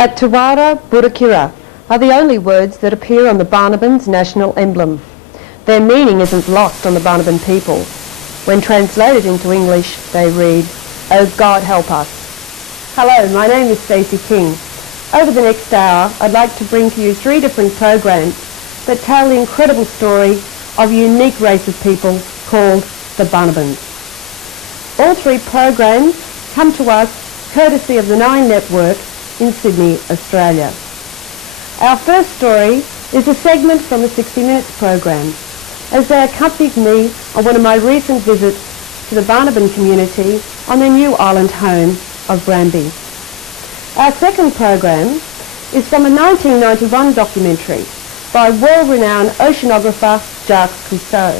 At Tawara Burakira are the only words that appear on the Banaban's national emblem. Their meaning isn't lost on the Banaban people. When translated into English, they read, "Oh God help us." Hello, my name is Stacey King. Over the next hour, I'd like to bring to you 3 different programs that tell the incredible story of a unique race of people called the Banabans. All 3 programs come to us courtesy of the 9 Network in Sydney, Australia. Our first story is a segment from the 60 Minutes program, as they accompanied me on one of my recent visits to the Banaban community on their new island home of Granby. Our second program is from a 1991 documentary by world-renowned oceanographer Jacques Cousteau,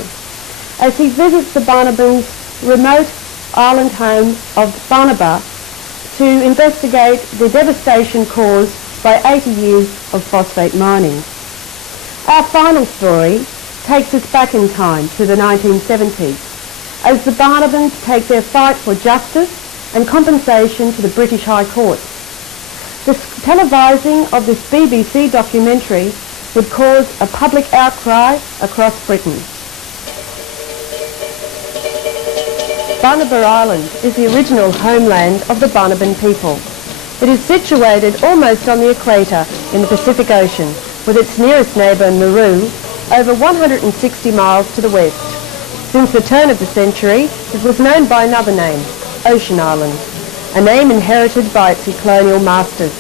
as he visits the Banaban's remote island home of Banaba to investigate the devastation caused by 80 years of phosphate mining. Our final story takes us back in time to the 1970s, as the Banabans take their fight for justice and compensation to the British High Court. The televising of this BBC documentary would cause a public outcry across Britain. Banaba Island is the original homeland of the Banaban people. It is situated almost on the equator in the Pacific Ocean, with its nearest neighbour, Nauru, over 160 miles to the west. Since the turn of the century, it was known by another name, Ocean Island, a name inherited by its colonial masters.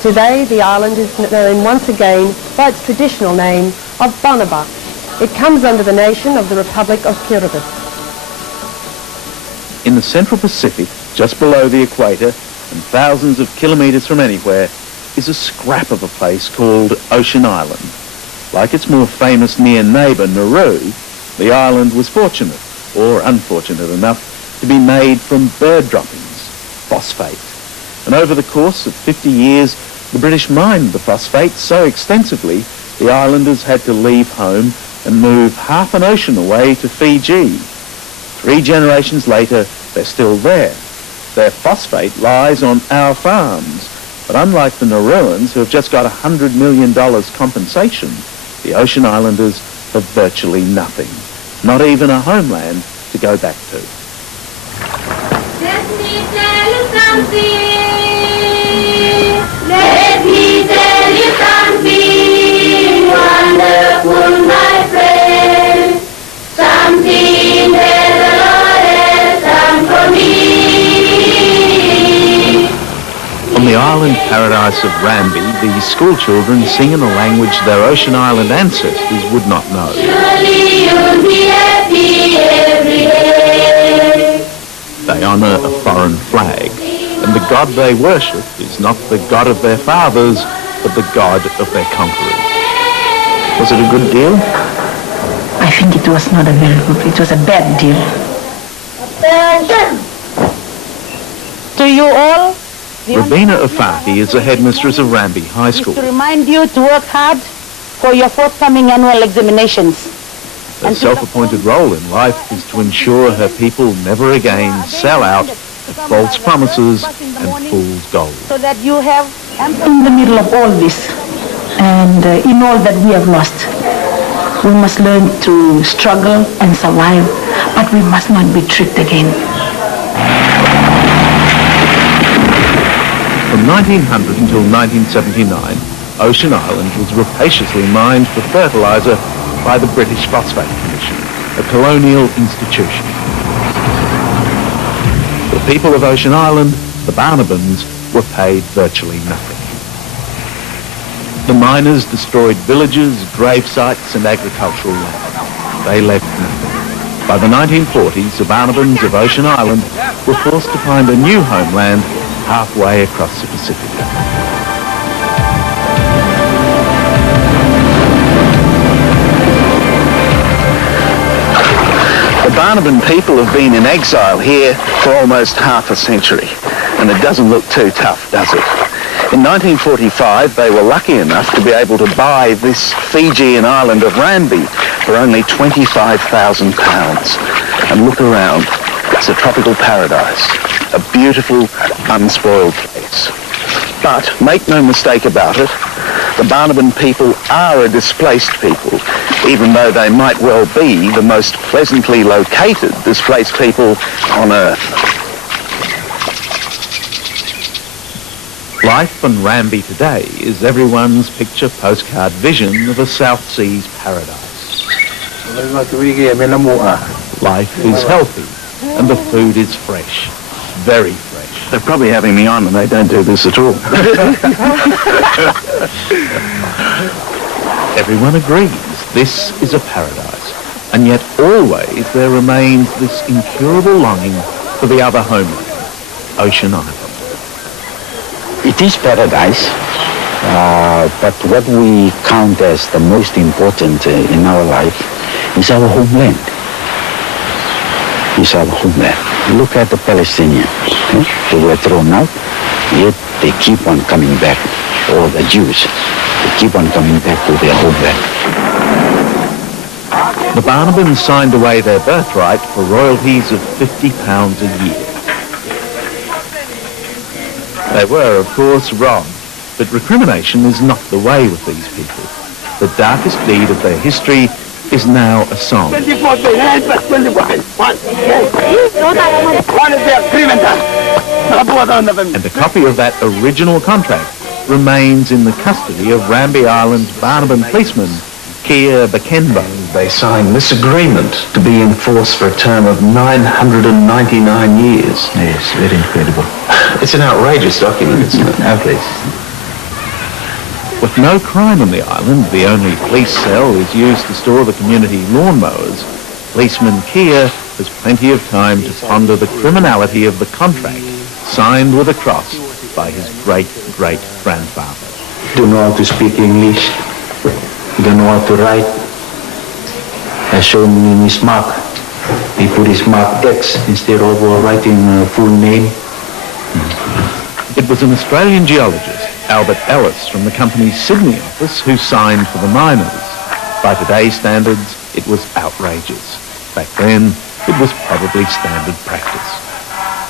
Today, the island is known once again by its traditional name of Banaba. It comes under the nation of the Republic of Kiribati. In the Central Pacific, just below the equator, and thousands of kilometres from anywhere, is a scrap of a place called Ocean Island. Like its more famous near neighbour, Nauru, the island was fortunate, or unfortunate enough, to be made from bird droppings, phosphate. And over the course of 50 years, the British mined the phosphate so extensively, the islanders had to leave home and move half an ocean away to Fiji. 3 generations later, they're still there. Their phosphate lies on our farms. But unlike the Nauruans, who have just got $100 million compensation, the Ocean Islanders have virtually nothing. Not even a homeland to go back to. Let me tell you something. Let me tell you something wonderful, my friend. Something that the Lord has done for me. On the island paradise of Granby, the school children sing in a language their Ocean Island ancestors would not know. Surely you'll be happy every day. They honour a foreign flag, and the god they worship is not the god of their fathers, but the god of their conquerors. Was it a good deal? I think it was not a very good, it was a bad deal. Attention! To you all, Rabina Afati is the headmistress of Granby High School. to remind you to work hard for your forthcoming annual examinations. Her self-appointed role in life is to ensure her people never again sell out to false promises and fool's gold. So that you have, in the middle of all this, and in all that we have lost, we must learn to struggle and survive, but we must not be tricked again. From 1900 until 1979, Ocean Island was rapaciously mined for fertiliser by the British Phosphate Commission, a colonial institution. The people of Ocean Island, the Banabans, were paid virtually nothing. The miners destroyed villages, grave sites and agricultural land. They left nothing. By the 1940s, the Banabans of Ocean Island were forced to find a new homeland halfway across the Pacific. The Banaban people have been in exile here for almost half a century, and it doesn't look too tough, does it? In 1945, they were lucky enough to be able to buy this Fijian island of Granby for only £25,000. And look around, it's a tropical paradise, a beautiful, unspoiled place. But make no mistake about it, the Banaban people are a displaced people, even though they might well be the most pleasantly located displaced people on Earth. Life on Rambi today is everyone's picture postcard vision of a South Seas paradise. Life is healthy and the food is fresh, very fresh. They're probably having me on and they don't do this at all. Everyone agrees this is a paradise, and yet always there remains this incurable longing for the other homeland, Ocean Island. It is paradise, but what we count as the most important in our life is our homeland. Is our homeland. Look at the Palestinians. They were thrown out, yet they keep on coming back. Or the Jews, they keep on coming back to their homeland. The Banabans signed away their birthright for royalties of £50 a year. They were, of course, wrong, but recrimination is not the way with these people. The darkest deed of their history is now a song. And a copy of that original contract remains in the custody of Rambi Island's Banaban policeman, Kia Bakenbo. They signed this agreement to be in force for a term of 999 years. Yes, very incredible. It's an outrageous document, isn't it? Outrageous. With no crime on the island, the only police cell is used to store the community lawnmowers. Policeman Kia has plenty of time to ponder the criminality of the contract signed with a cross by his great-great-grandfather. Don't know how to speak English. Don't know how to write. I showed him his mark. He put his mark X instead of writing a full name. It was an Australian geologist, Albert Ellis, from the company's Sydney office, who signed for the miners. By today's standards, it was outrageous. Back then, it was probably standard practice.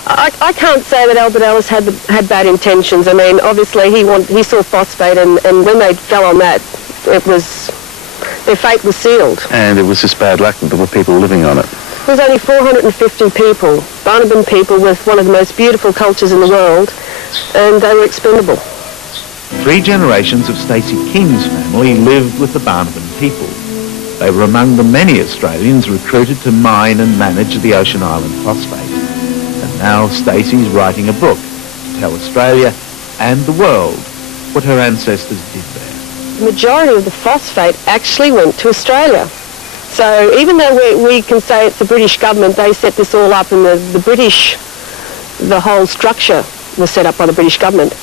I can't say that Albert Ellis had bad intentions. I mean, obviously he saw phosphate, and when they fell on that, their fate was sealed. And it was just bad luck that there were people living on it. There was only 450 people, Banaban people with one of the most beautiful cultures in the world, and they were expendable. 3 generations of Stacey King's family lived with the Banaban people. They were among the many Australians recruited to mine and manage the Ocean Island phosphate. And now Stacey's writing a book to tell Australia and the world what her ancestors did there. The majority of the phosphate actually went to Australia. So even though we can say it's the British government, they set this all up, and the whole structure was set up by the British government.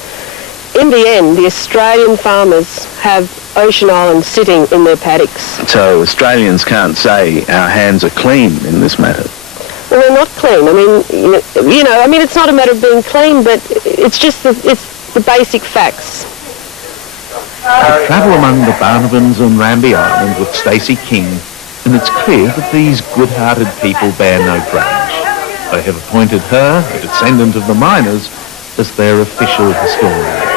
In the end, the Australian farmers have Ocean Island sitting in their paddocks. So Australians can't say our hands are clean in this matter. Well, they're not clean. I mean, it's not a matter of being clean, but it's just the basic facts. I travel among the Banabans on Rambi Island with Stacey King, and it's clear that these good-hearted people bear no grudge. They have appointed her, a descendant of the miners, as their official historian.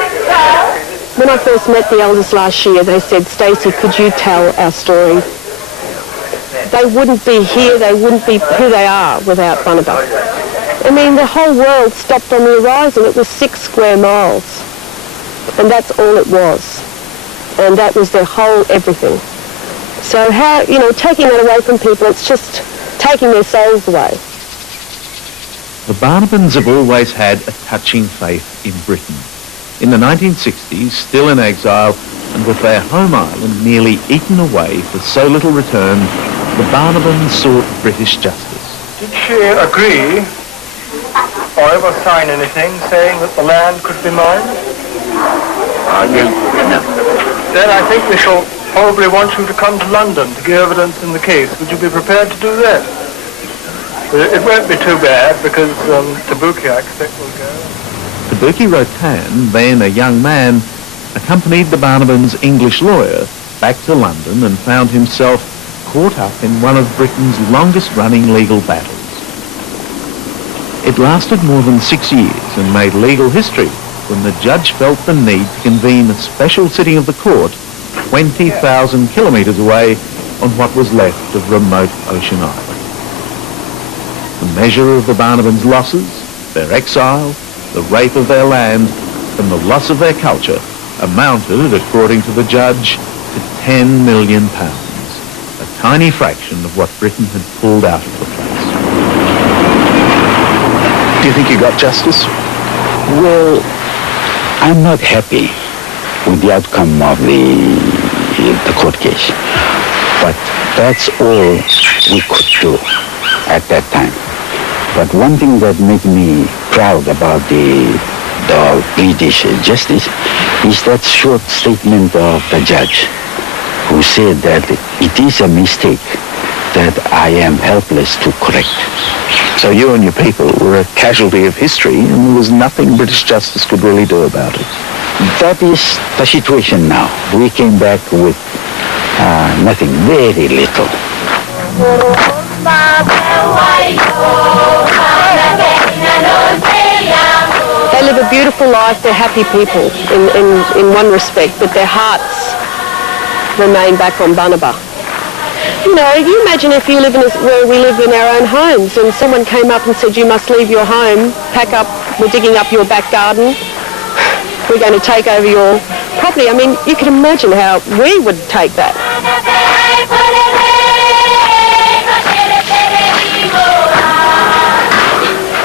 When I first met the elders last year, they said, "Stacey, could you tell our story?" They wouldn't be here, they wouldn't be who they are without Banaba. I mean, the whole world stopped on the horizon. It was 6 square miles. And that's all it was. And that was their whole everything. So how, taking that away from people, it's just taking their souls away. The Banabans have always had a touching faith in Britain. In the 1960s, still in exile, and with their home island nearly eaten away for so little return, the Banabans sought British justice. Did she agree or ever sign anything saying that the land could be mine? No. Then I think we shall probably want you to come to London to give evidence in the case. Would you be prepared to do that? It won't be too bad because Tabuki, I expect, will go. Tabuki Rotan, then a young man, accompanied the Banabans' English lawyer back to London and found himself caught up in one of Britain's longest-running legal battles. It lasted more than 6 years and made legal history when the judge felt the need to convene a special sitting of the court 20,000 kilometres away on what was left of remote Ocean Island. The measure of the Banabans' losses, their exile, the rape of their land, and the loss of their culture amounted, according to the judge, to £10 million, a tiny fraction of what Britain had pulled out of the place. Do you think you got justice? Well, I'm not happy with the outcome of the court case. But that's all we could do at that time. But one thing that made me proud about the British justice is that short statement of the judge who said that it is a mistake that I am helpless to correct. So you and your people were a casualty of history, and there was nothing British justice could really do about it. That is the situation now. We came back with nothing, very little. They live a beautiful life. They're happy people in one respect, but their hearts remain back on Banaba. You know, you imagine if you live where we live in our own homes and someone came up and said, you must leave your home, pack up, we're digging up your back garden, we're going to take over your property. I mean, you can imagine how we would take that.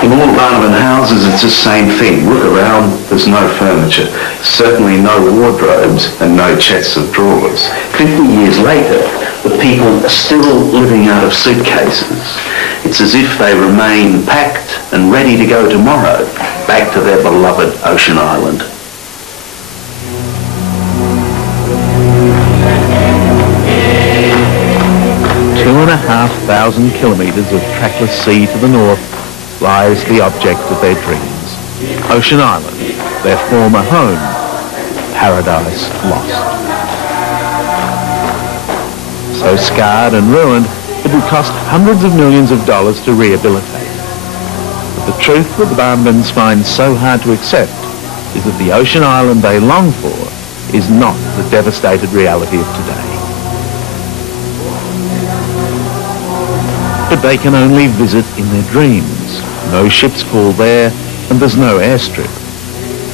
In all Banaban houses, it's the same thing. Look around, there's no furniture, certainly no wardrobes and no chests of drawers. 50 years later, the people are still living out of suitcases. It's as if they remain packed and ready to go tomorrow, back to their beloved Ocean Island. Two 2,500 kilometres of trackless sea to the north lies the object of their dreams, Ocean Island, their former home, paradise lost. So scarred and ruined, it would cost hundreds of millions of dollars to rehabilitate. But the truth that the Banabans find so hard to accept is that the Ocean Island they long for is not the devastated reality of today. But they can only visit in their dreams. No ships call there, and there's no airstrip.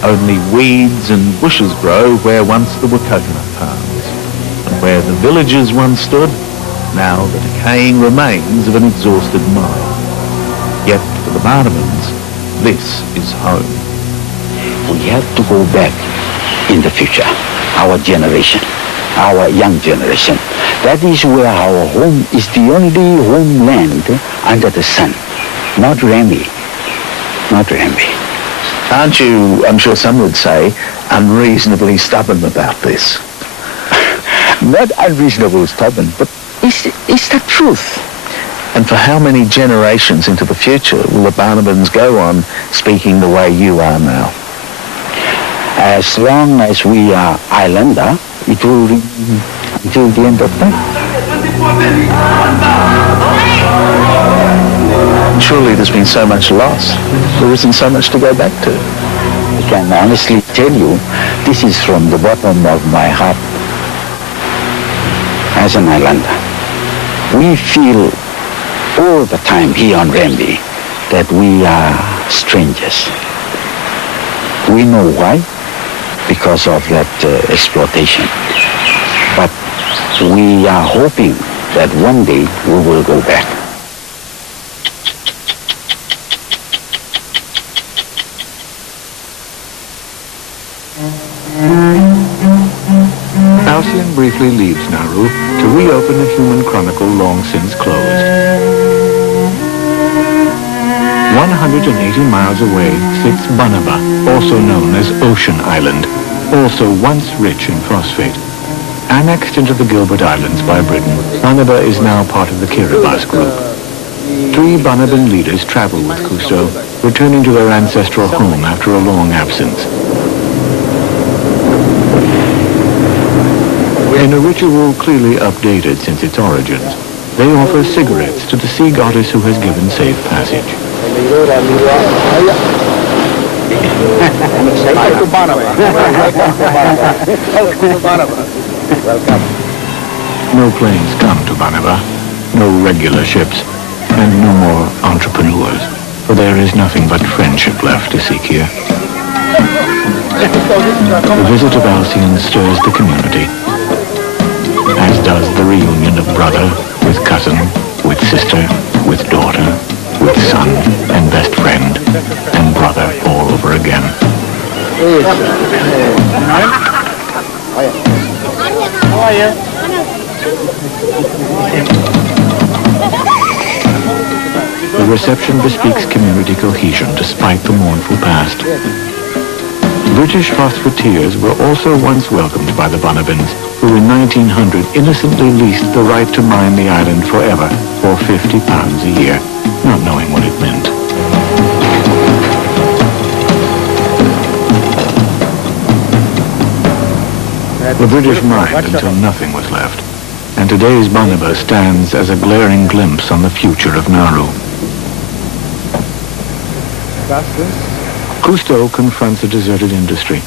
Only weeds and bushes grow where once there were coconut palms. And where the villages once stood, now the decaying remains of an exhausted mine. Yet for the Banabans, this is home. We have to go back in the future, our generation, our young generation. That is where our home is the only homeland under the sun. Not Remy. Not Remy. Aren't you, I'm sure some would say, unreasonably stubborn about this? Not unreasonably stubborn, but it's the truth. And for how many generations into the future will the Banabans go on speaking the way you are now? As long as we are islander, it will be until the end of time. Surely there's been so much lost. There isn't so much to go back to. I can honestly tell you, this is from the bottom of my heart. As an islander, we feel all the time here on Rambi that we are strangers. We know why, because of that exploitation. But we are hoping that one day we will go back. Halcyon briefly leaves Nauru to reopen a human chronicle long since closed. 180 miles away sits Banaba, also known as Ocean Island, also once rich in phosphate. Annexed into the Gilbert Islands by Britain, Banaba is now part of the Kiribati group. 3 Banaban leaders travel with Cousteau, returning to their ancestral home after a long absence. In a ritual clearly updated since its origins, they offer cigarettes to the sea goddess who has given safe passage. to Banaba. Welcome to Banaba. Welcome. No planes come to Banaba, no regular ships, and no more entrepreneurs, for there is nothing but friendship left to seek here. The visit of Alcyon stirs the community, as does the reunion of brother with cousin, with sister, with daughter, with son and best friend, and brother all over again. How are you? The reception bespeaks community cohesion despite the mournful past. British phosphateers were also once welcomed by the Banabans, who in 1900 innocently leased the right to mine the island forever for £50 a year, not knowing what it meant. The British mined until nothing was left, and today's Banaba stands as a glaring glimpse on the future of Nauru. Cousteau confronts a deserted industry.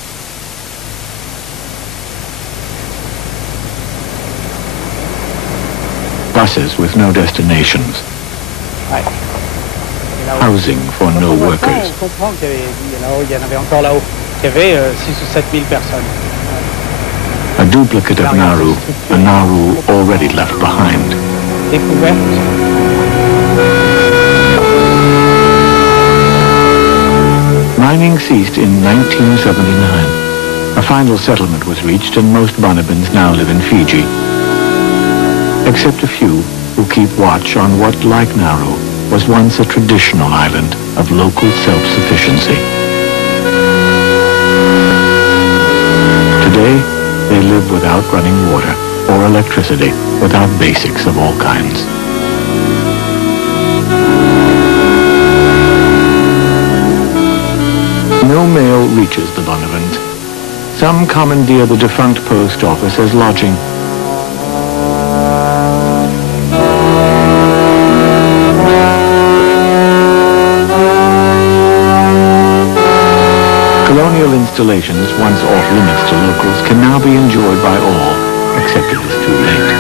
Buses with no destinations. Housing for no workers. A duplicate of Nauru, a Nauru already left behind. Mining ceased in 1979. A final settlement was reached and most Banabans now live in Fiji. Except a few who keep watch on what, like Nauru, was once a traditional island of local self-sufficiency. Today, they live without running water or electricity, without basics of all kinds. No mail reaches the Banabans. Some commandeer the defunct post office as lodging. Colonial installations, once off limits to locals, can now be enjoyed by all, except it is too late.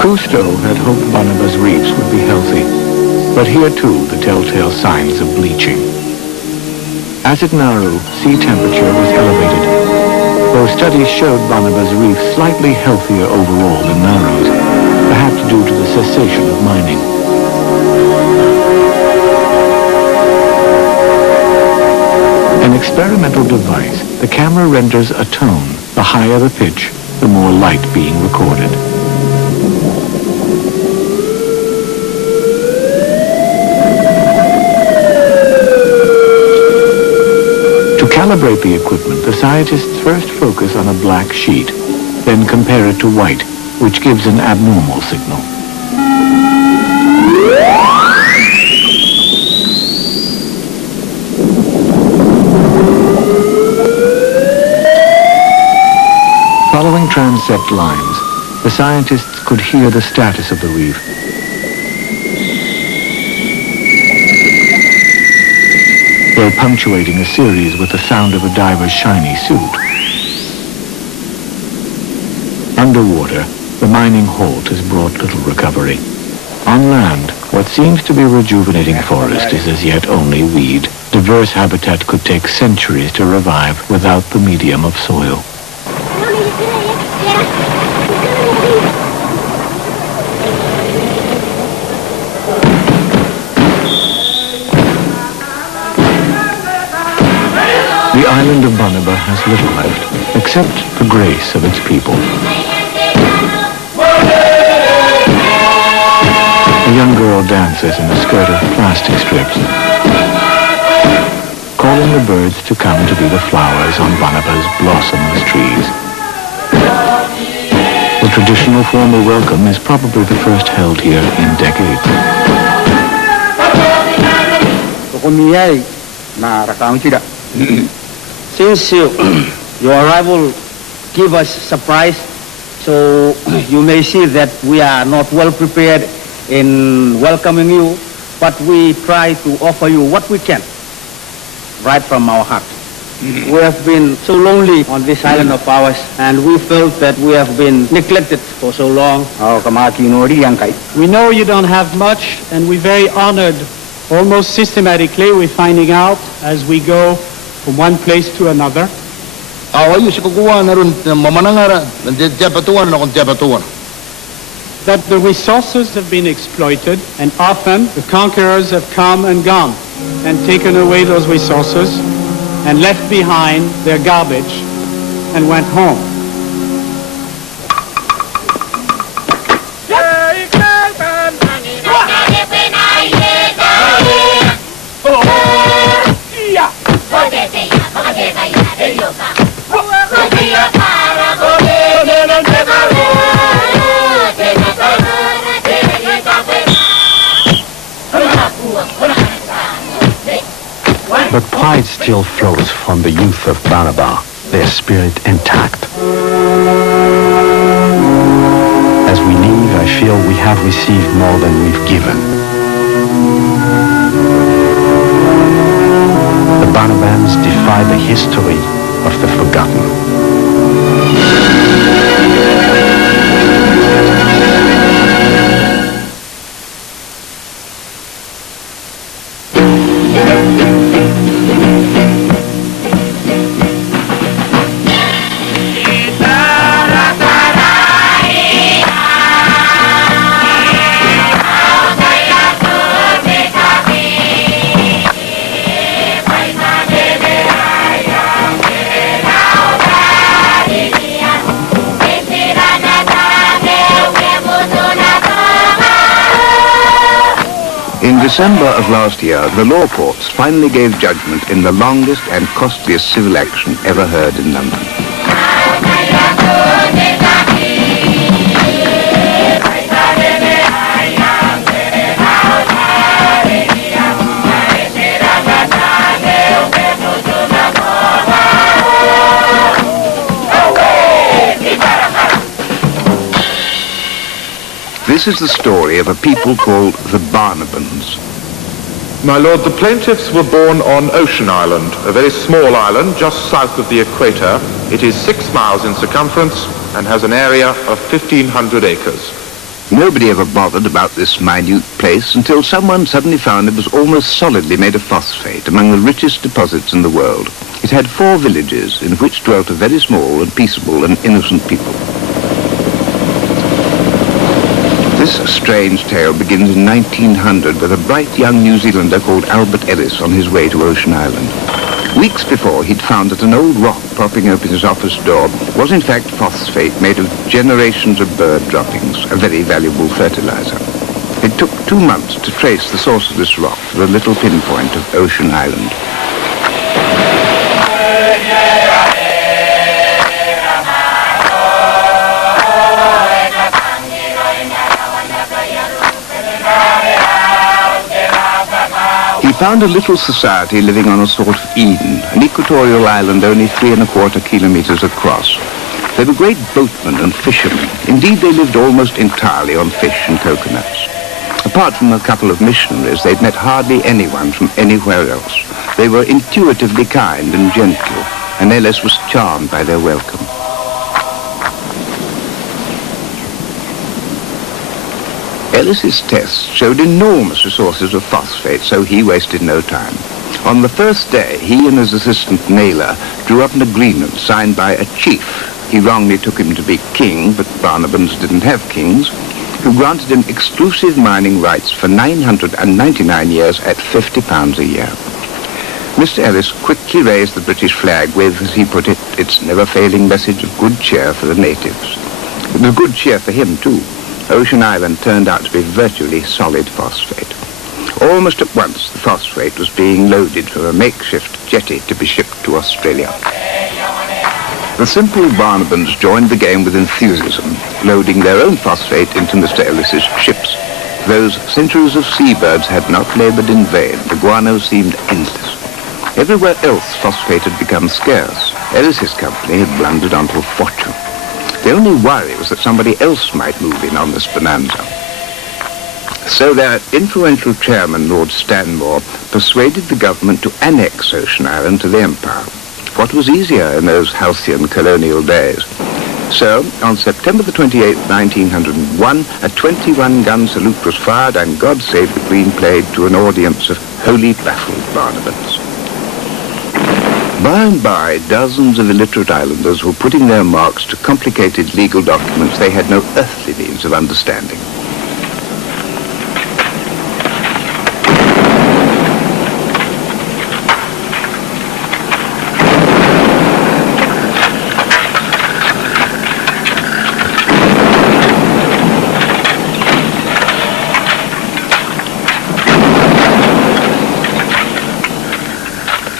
Cousteau had hoped Banaba's reefs would be healthy, but here too the telltale signs of bleaching. As at Nauru, sea temperature was elevated. Though studies showed Banaba's reef slightly healthier overall than Nauru's, perhaps due to the cessation of mining. An experimental device, the camera renders a tone. The higher the pitch, the more light being recorded. To calibrate the equipment, the scientists first focus on a black sheet, then compare it to white, which gives an abnormal signal. Following transect lines, the scientists could hear the status of the reef. They're punctuating a series with the sound of a diver's shiny suit. Underwater, the mining halt has brought little recovery. On land, what seems to be rejuvenating forest is as yet only weed. Diverse habitat could take centuries to revive without the medium of soil. The island of Banaba has little left, except the grace of its people. A young girl dances in a skirt of plastic strips, calling the birds to come to be the flowers on Banaba's blossomless trees. The traditional formal welcome is probably the first held here in decades. Since your arrival give us surprise, so you may see that we are not well prepared in welcoming you. but we try to offer you what we can, right from our heart. We have been so lonely on this island of ours, and we felt that we have been neglected for so long. We know you don't have much, and we're very honored. Almost systematically, we're finding out as we go from one place to another. That the resources have been exploited, and often the conquerors have come and gone and taken away those resources and left behind their garbage and went home. But pride still flows from the youth of Banaba, their spirit intact. As we leave, I feel we have received more than we've given. The Banabans defy the history of the forgotten. In December of last year, the law courts finally gave judgment in the longest and costliest civil action ever heard in London. This is the story of a people called the Banabans. My lord, the plaintiffs were born on Ocean Island, a very small island just south of the equator. It is 6 miles in circumference and has an area of 1,500 acres. Nobody ever bothered about this minute place until someone suddenly found it was almost solidly made of phosphate, among the richest deposits in the world. It had 4 villages in which dwelt a very small and peaceable and innocent people. This strange tale begins in 1900 with a bright young New Zealander called Albert Ellis on his way to Ocean Island. Weeks before, he'd found that an old rock propping open his office door was in fact phosphate made of generations of bird droppings, a very valuable fertilizer. It took 2 months to trace the source of this rock to the little pinpoint of Ocean Island. He found a little society living on a sort of Eden, an equatorial island only 3¼ kilometers across. They were great boatmen and fishermen. Indeed, they lived almost entirely on fish and coconuts. Apart from a couple of missionaries, they'd met hardly anyone from anywhere else. They were intuitively kind and gentle, and Ellis was charmed by their welcome. Ellis's tests showed enormous resources of phosphate, so he wasted no time. On the first day, he and his assistant Naylor drew up an agreement signed by a chief. He wrongly took him to be king, but Banabans didn't have kings, who granted him exclusive mining rights for 999 years at £50 a year. Mr. Ellis quickly raised the British flag with, as he put it, its never-failing message of good cheer for the natives. It was good cheer for him, too. Ocean Island turned out to be virtually solid phosphate. Almost at once, the phosphate was being loaded from a makeshift jetty to be shipped to Australia. The simple Banabans joined the game with enthusiasm, loading their own phosphate into Mr. Ellis's ships. Those centuries of seabirds had not labored in vain. The guano seemed endless. Everywhere else, phosphate had become scarce. Ellis's company had blundered onto a fortune. The only worry was that somebody else might move in on this bonanza. So their influential chairman, Lord Stanmore, persuaded the government to annex Ocean Island to the Empire. What was easier in those halcyon colonial days? So, on September the 28th, 1901, a 21-gun salute was fired and God Save the Queen played to an audience of wholly baffled Banabans. By and by, dozens of illiterate islanders were putting their marks to complicated legal documents they had no earthly means of understanding.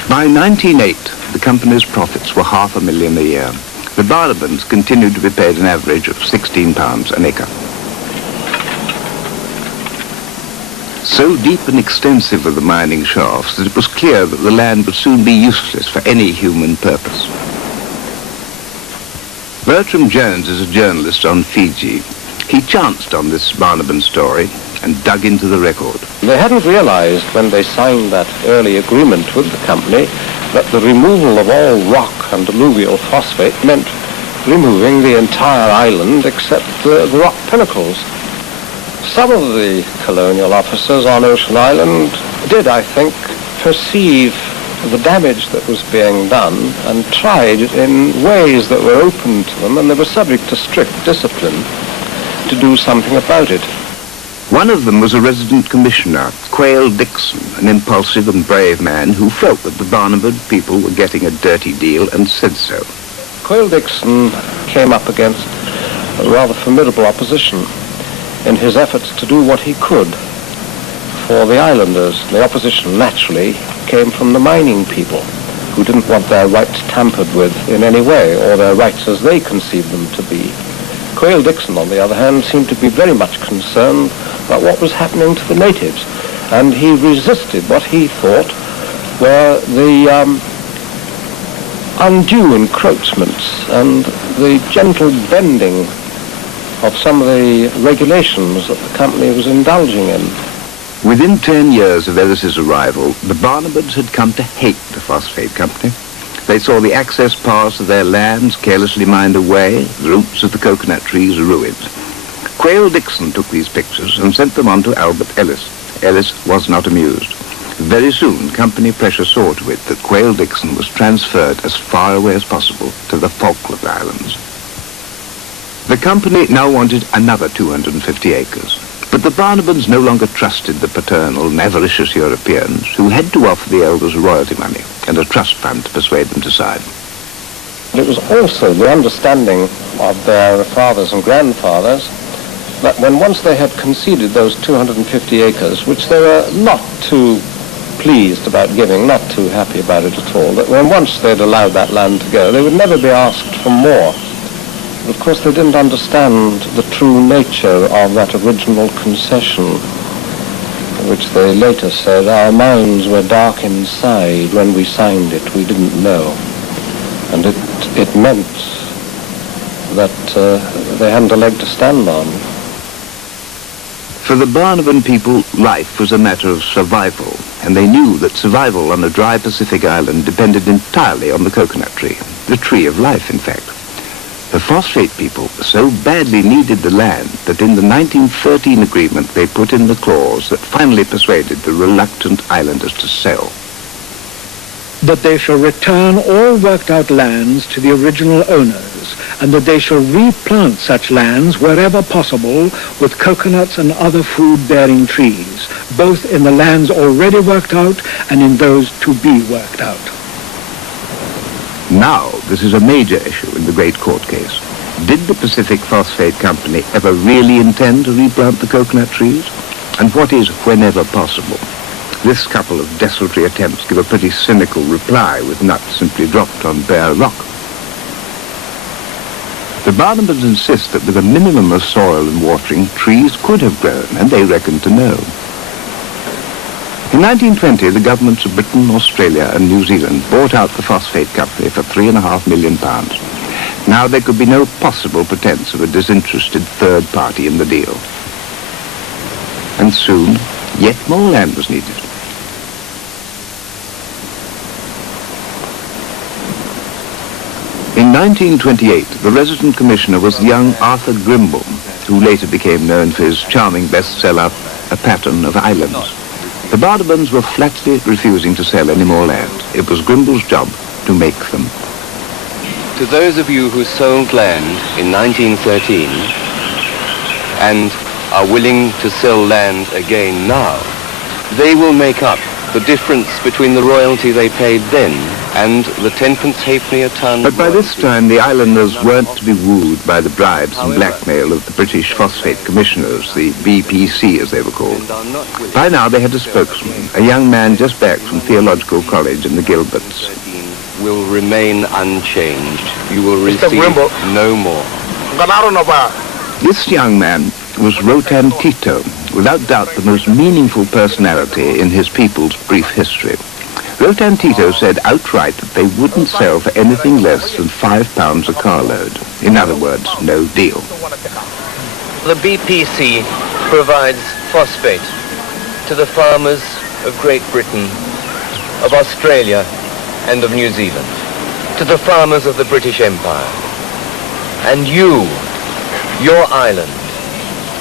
By 1908, the company's profits were £500,000 a year. The Banabans continued to be paid an average of £16 an acre. So deep and extensive were the mining shafts that it was clear that the land would soon be useless for any human purpose. Bertram Jones is a journalist on Fiji. He chanced on this Banaban story and dug into the record. They hadn't realized when they signed that early agreement with the company that the removal of all rock and alluvial phosphate meant removing the entire island except the rock pinnacles. Some of the colonial officers on Ocean Island did, I think, perceive the damage that was being done and tried in ways that were open to them, and they were subject to strict discipline to do something about it. One of them was a resident commissioner, Quayle Dixon, an impulsive and brave man who felt that the Banaban people were getting a dirty deal and said so. Quayle Dixon came up against a rather formidable opposition in his efforts to do what he could for the islanders. The opposition, naturally, came from the mining people, who didn't want their rights tampered with in any way, or their rights as they conceived them to be. Quayle Dixon, on the other hand, seemed to be very much concerned about what was happening to the natives, and he resisted what he thought were the undue encroachments and the gentle bending of some of the regulations that the company was indulging in. Within 10 years of Ellis's arrival, the Banabans had come to hate the phosphate company. They saw the access paths of their lands carelessly mined away, the roots of the coconut trees ruined. Quayle Dixon took these pictures and sent them on to Albert Ellis. Ellis was not amused. Very soon, company pressure saw to it that Quayle Dixon was transferred as far away as possible to the Falkland Islands. The company now wanted another 250 acres. But the Banabans no longer trusted the paternal and avaricious Europeans, who had to offer the elders royalty money and a trust fund to persuade them to sign. It was also the understanding of their fathers and grandfathers that when once they had conceded those 250 acres, which they were not too pleased about giving, not too happy about it at all, that when once they'd allowed that land to go, they would never be asked for more. Of course, they didn't understand the true nature of that original concession, which they later said, our minds were dark inside when we signed it, we didn't know. And it meant that they hadn't a leg to stand on. For the Banaban people, life was a matter of survival, and they knew that survival on a dry Pacific island depended entirely on the coconut tree, the tree of life, in fact. The phosphate people so badly needed the land that in the 1913 agreement they put in the clause that finally persuaded the reluctant islanders to sell. That they shall return all worked out lands to the original owners, and that they shall replant such lands wherever possible with coconuts and other food-bearing trees, both in the lands already worked out and in those to be worked out. Now, this is a major issue in the great court case. Did the Pacific Phosphate Company ever really intend to replant the coconut trees? And what is whenever possible? This couple of desultory attempts give a pretty cynical reply with nuts simply dropped on bare rock. The Banabans insist that with a minimum of soil and watering, trees could have grown, and they reckon to know. In 1920, the governments of Britain, Australia and New Zealand bought out the phosphate company for £3.5 million. Now there could be no possible pretense of a disinterested third party in the deal. And soon, yet more land was needed. In 1928, the resident commissioner was young Arthur Grimble, who later became known for his charming bestseller, A Pattern of Islands. The Banabans were flatly refusing to sell any more land. It was Grimble's job to make them. To those of you who sold land in 1913 and are willing to sell land again now, they will make up the difference between the royalty they paid then and the 10 halfpenny a ton. But by this time, the islanders weren't to be wooed by the bribes and blackmail of the British Phosphate Commissioners, the BPC as they were called. By now they had a spokesman, a young man just back from theological college in the Gilberts. Will remain unchanged. You will receive no more. This young man was Rotan Tito, without doubt the most meaningful personality in his people's brief history. Rotan Tito said outright that they wouldn't sell for anything less than £5 a carload. In other words, no deal. The BPC provides phosphate to the farmers of Great Britain, of Australia, and of New Zealand, to the farmers of the British Empire. And you, your island,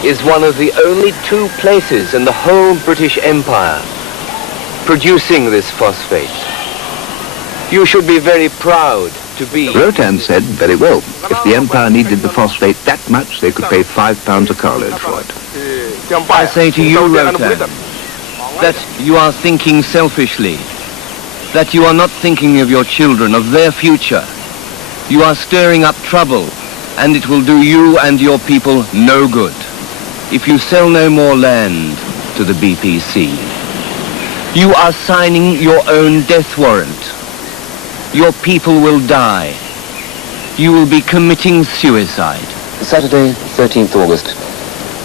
is one of the only 2 places in the whole British Empire producing this phosphate. You should be very proud to be... Rotan said, very well, if the Empire needed the phosphate that much, they could pay £5 a carload for it. I say to you, Rotan, that you are thinking selfishly, that you are not thinking of your children, of their future. You are stirring up trouble, and it will do you and your people no good. If you sell no more land to the BPC, you are signing your own death warrant. Your people will die. You will be committing suicide. Saturday, 13th August.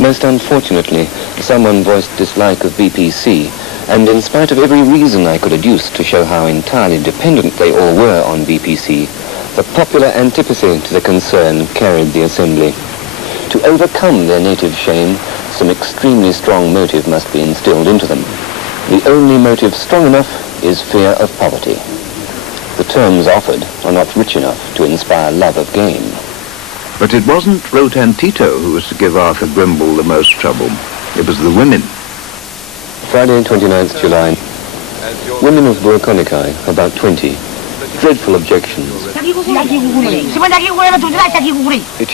Most unfortunately, someone voiced dislike of BPC, and in spite of every reason I could adduce to show how entirely dependent they all were on BPC, the popular antipathy to the concern carried the assembly. To overcome their native shame, some extremely strong motive must be instilled into them. The only motive strong enough is fear of poverty. The terms offered are not rich enough to inspire love of gain. But it wasn't Rotan Tito who was to give Arthur Grimble the most trouble. It was the women. Friday, 29th July. Women of Burkonikai, about 20. Dreadful objections. It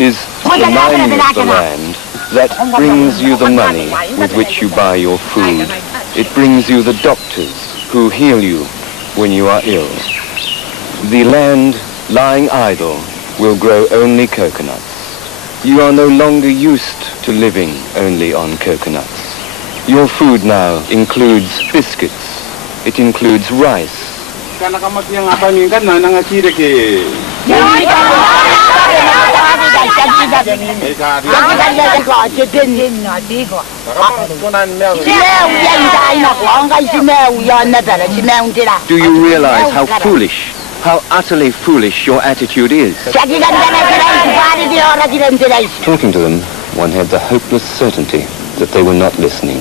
is the mining of the land that brings you the money with which you buy your food. It brings you the doctors who heal you when you are ill. The land lying idle will grow only coconuts. You are no longer used to living only on coconuts. Your food now includes biscuits. It includes rice. Do you realize how foolish, how utterly foolish your attitude is? Talking to them, one had the hopeless certainty that they were not listening,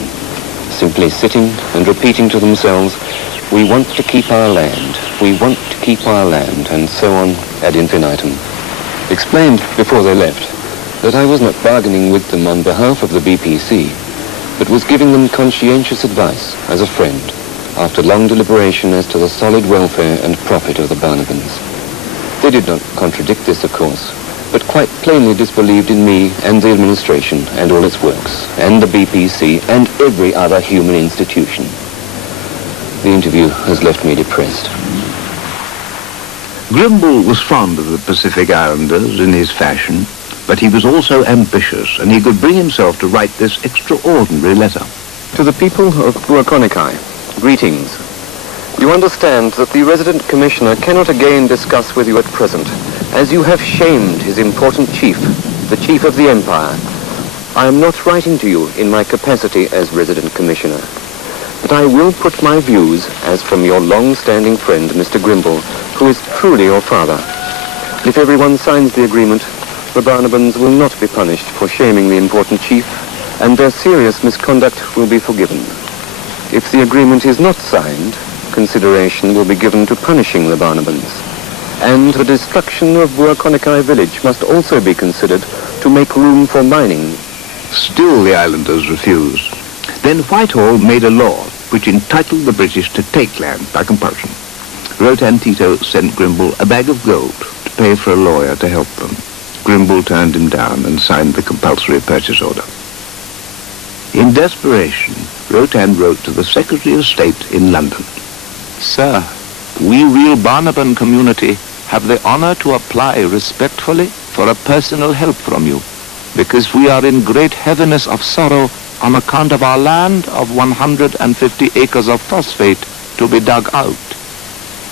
simply sitting and repeating to themselves, "We want to keep our land, we want to keep our land," and so on ad infinitum. Explained before they left that I was not bargaining with them on behalf of the BPC, but was giving them conscientious advice as a friend after long deliberation as to the solid welfare and profit of the Banabans. They did not contradict this, of course, but quite plainly disbelieved in me and the administration and all its works, and the BPC and every other human institution. The interview has left me depressed. Grimble was fond of the Pacific Islanders in his fashion, but he was also ambitious, and he could bring himself to write this extraordinary letter. To the people of Burkonikai, greetings. You understand that the resident commissioner cannot again discuss with you at present, as you have shamed his important chief, the chief of the empire. I am not writing to you in my capacity as resident commissioner, but I will put my views as from your long-standing friend, Mr. Grimble, who is truly your father. If everyone signs the agreement, the Banabans will not be punished for shaming the important chief, and their serious misconduct will be forgiven. If the agreement is not signed, consideration will be given to punishing the Banabans, and the destruction of Buakonakai village must also be considered to make room for mining. Still the islanders refused. Then Whitehall made a law which entitled the British to take land by compulsion. Rotan Tito sent Grimble a bag of gold to pay for a lawyer to help them. Grimble turned him down and signed the compulsory purchase order. In desperation, Rotan wrote to the Secretary of State in London. Sir, we real Banaban community have the honor to apply respectfully for a personal help from you, because we are in great heaviness of sorrow on account of our land of 150 acres of phosphate to be dug out.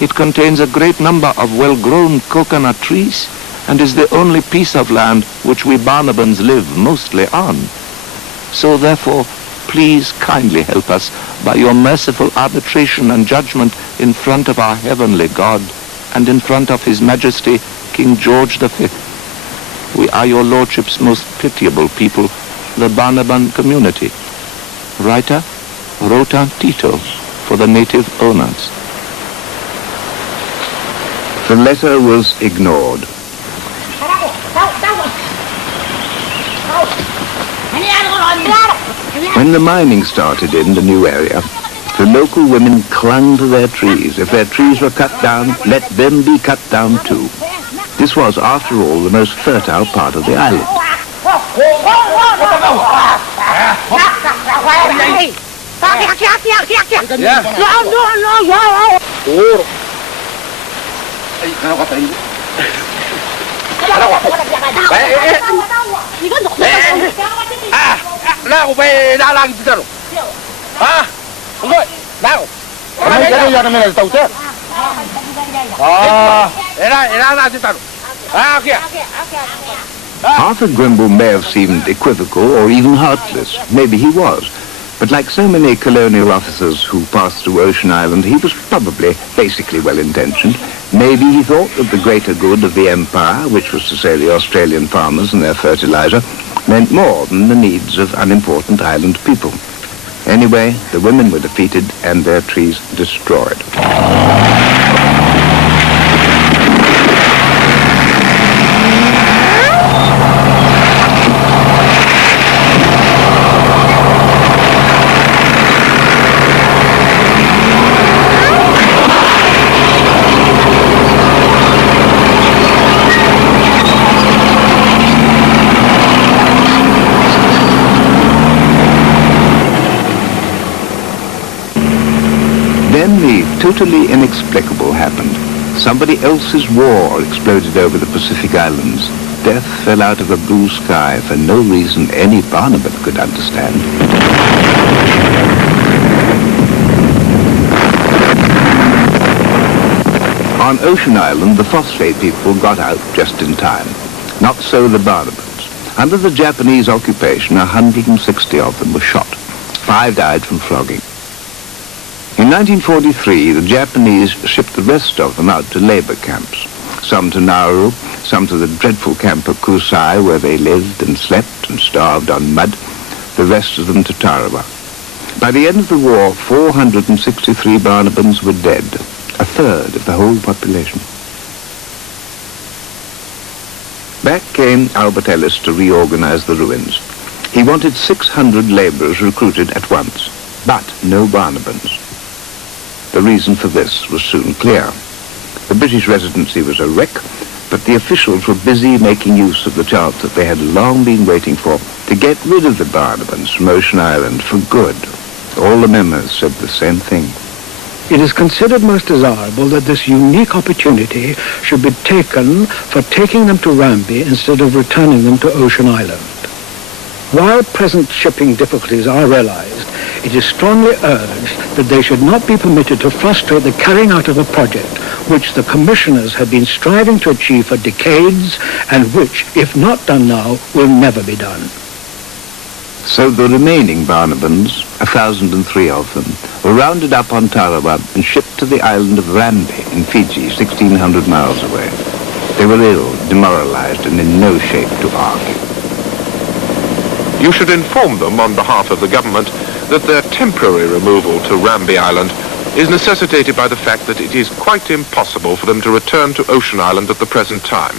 It contains a great number of well-grown coconut trees and is the only piece of land which we Banabans live mostly on. So therefore, please kindly help us by your merciful arbitration and judgment in front of our heavenly God and in front of His Majesty King George V. We are your lordship's most pitiable people, the Banaban community. Writer, Rotan Tito, for the native owners. The letter was ignored. When the mining started in the new area, the local women clung to their trees. If their trees were cut down, let them be cut down too. This was, after all, the most fertile part of the island. Arthur Grimble may have seemed equivocal or even heartless. Maybe he was. But like so many colonial officers who passed through Ocean Island, he was probably basically well-intentioned. Maybe he thought that the greater good of the empire, which was to say the Australian farmers and their fertilizer, meant more than the needs of unimportant island people. Anyway, the women were defeated and their trees destroyed. Then the totally inexplicable happened. Somebody else's war exploded over the Pacific Islands. Death fell out of a blue sky for no reason any Banaban could understand. On Ocean Island, the phosphate people got out just in time. Not so the Banabans. Under the Japanese occupation, 160 of them were shot. 5 died from flogging. In 1943, the Japanese shipped the rest of them out to labor camps. Some to Nauru, some to the dreadful camp of Cousteau, where they lived and slept and starved on mud, the rest of them to Tarawa. By the end of the war, 463 Banabans were dead, a third of the whole population. Back came Albert Ellis to reorganize the ruins. He wanted 600 laborers recruited at once, but no Banabans. The reason for this was soon clear. The British residency was a wreck, but the officials were busy making use of the chance that they had long been waiting for to get rid of the Banabans from Ocean Island for good. All the members said the same thing. It is considered most desirable that this unique opportunity should be taken for taking them to Rambi instead of returning them to Ocean Island. While present shipping difficulties are realized, it is strongly urged that they should not be permitted to frustrate the carrying out of a project which the commissioners have been striving to achieve for decades and which, if not done now, will never be done. So the remaining Banabans, 1,003 of them, were rounded up on Tarawa and shipped to the island of Rambi in Fiji, 1,600 miles away. They were ill, demoralized, and in no shape to argue. You should inform them on behalf of the government that their temporary removal to Rambi Island is necessitated by the fact that it is quite impossible for them to return to Ocean Island at the present time.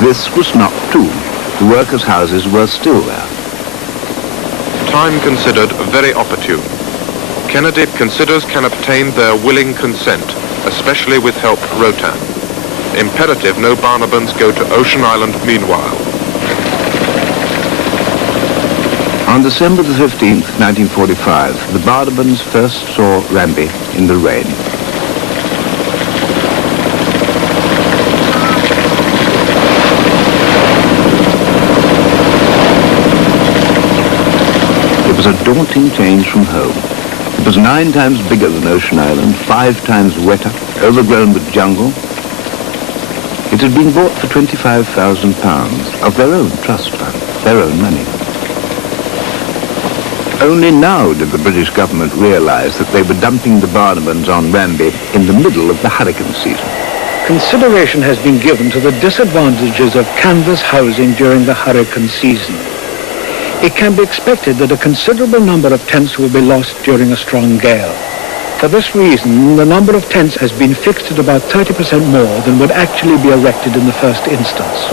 This was not true. The workers' houses were still there. Time considered very opportune. Kennedy considers can obtain their willing consent, especially with help Rotan. Imperative no Banabans go to Ocean Island meanwhile. On December the 15th, 1945, the Banabans first saw Rambi in the rain. It was a daunting change from home. It was 9 times bigger than Ocean Island, 5 times wetter, overgrown with jungle. It had been bought for £25,000 of their own trust fund, their own money. Only now did the British government realize that they were dumping the Banabans on Rambi in the middle of the hurricane season. Consideration has been given to the disadvantages of canvas housing during the hurricane season. It can be expected that a considerable number of tents will be lost during a strong gale. For this reason, the number of tents has been fixed at about 30% more than would actually be erected in the first instance.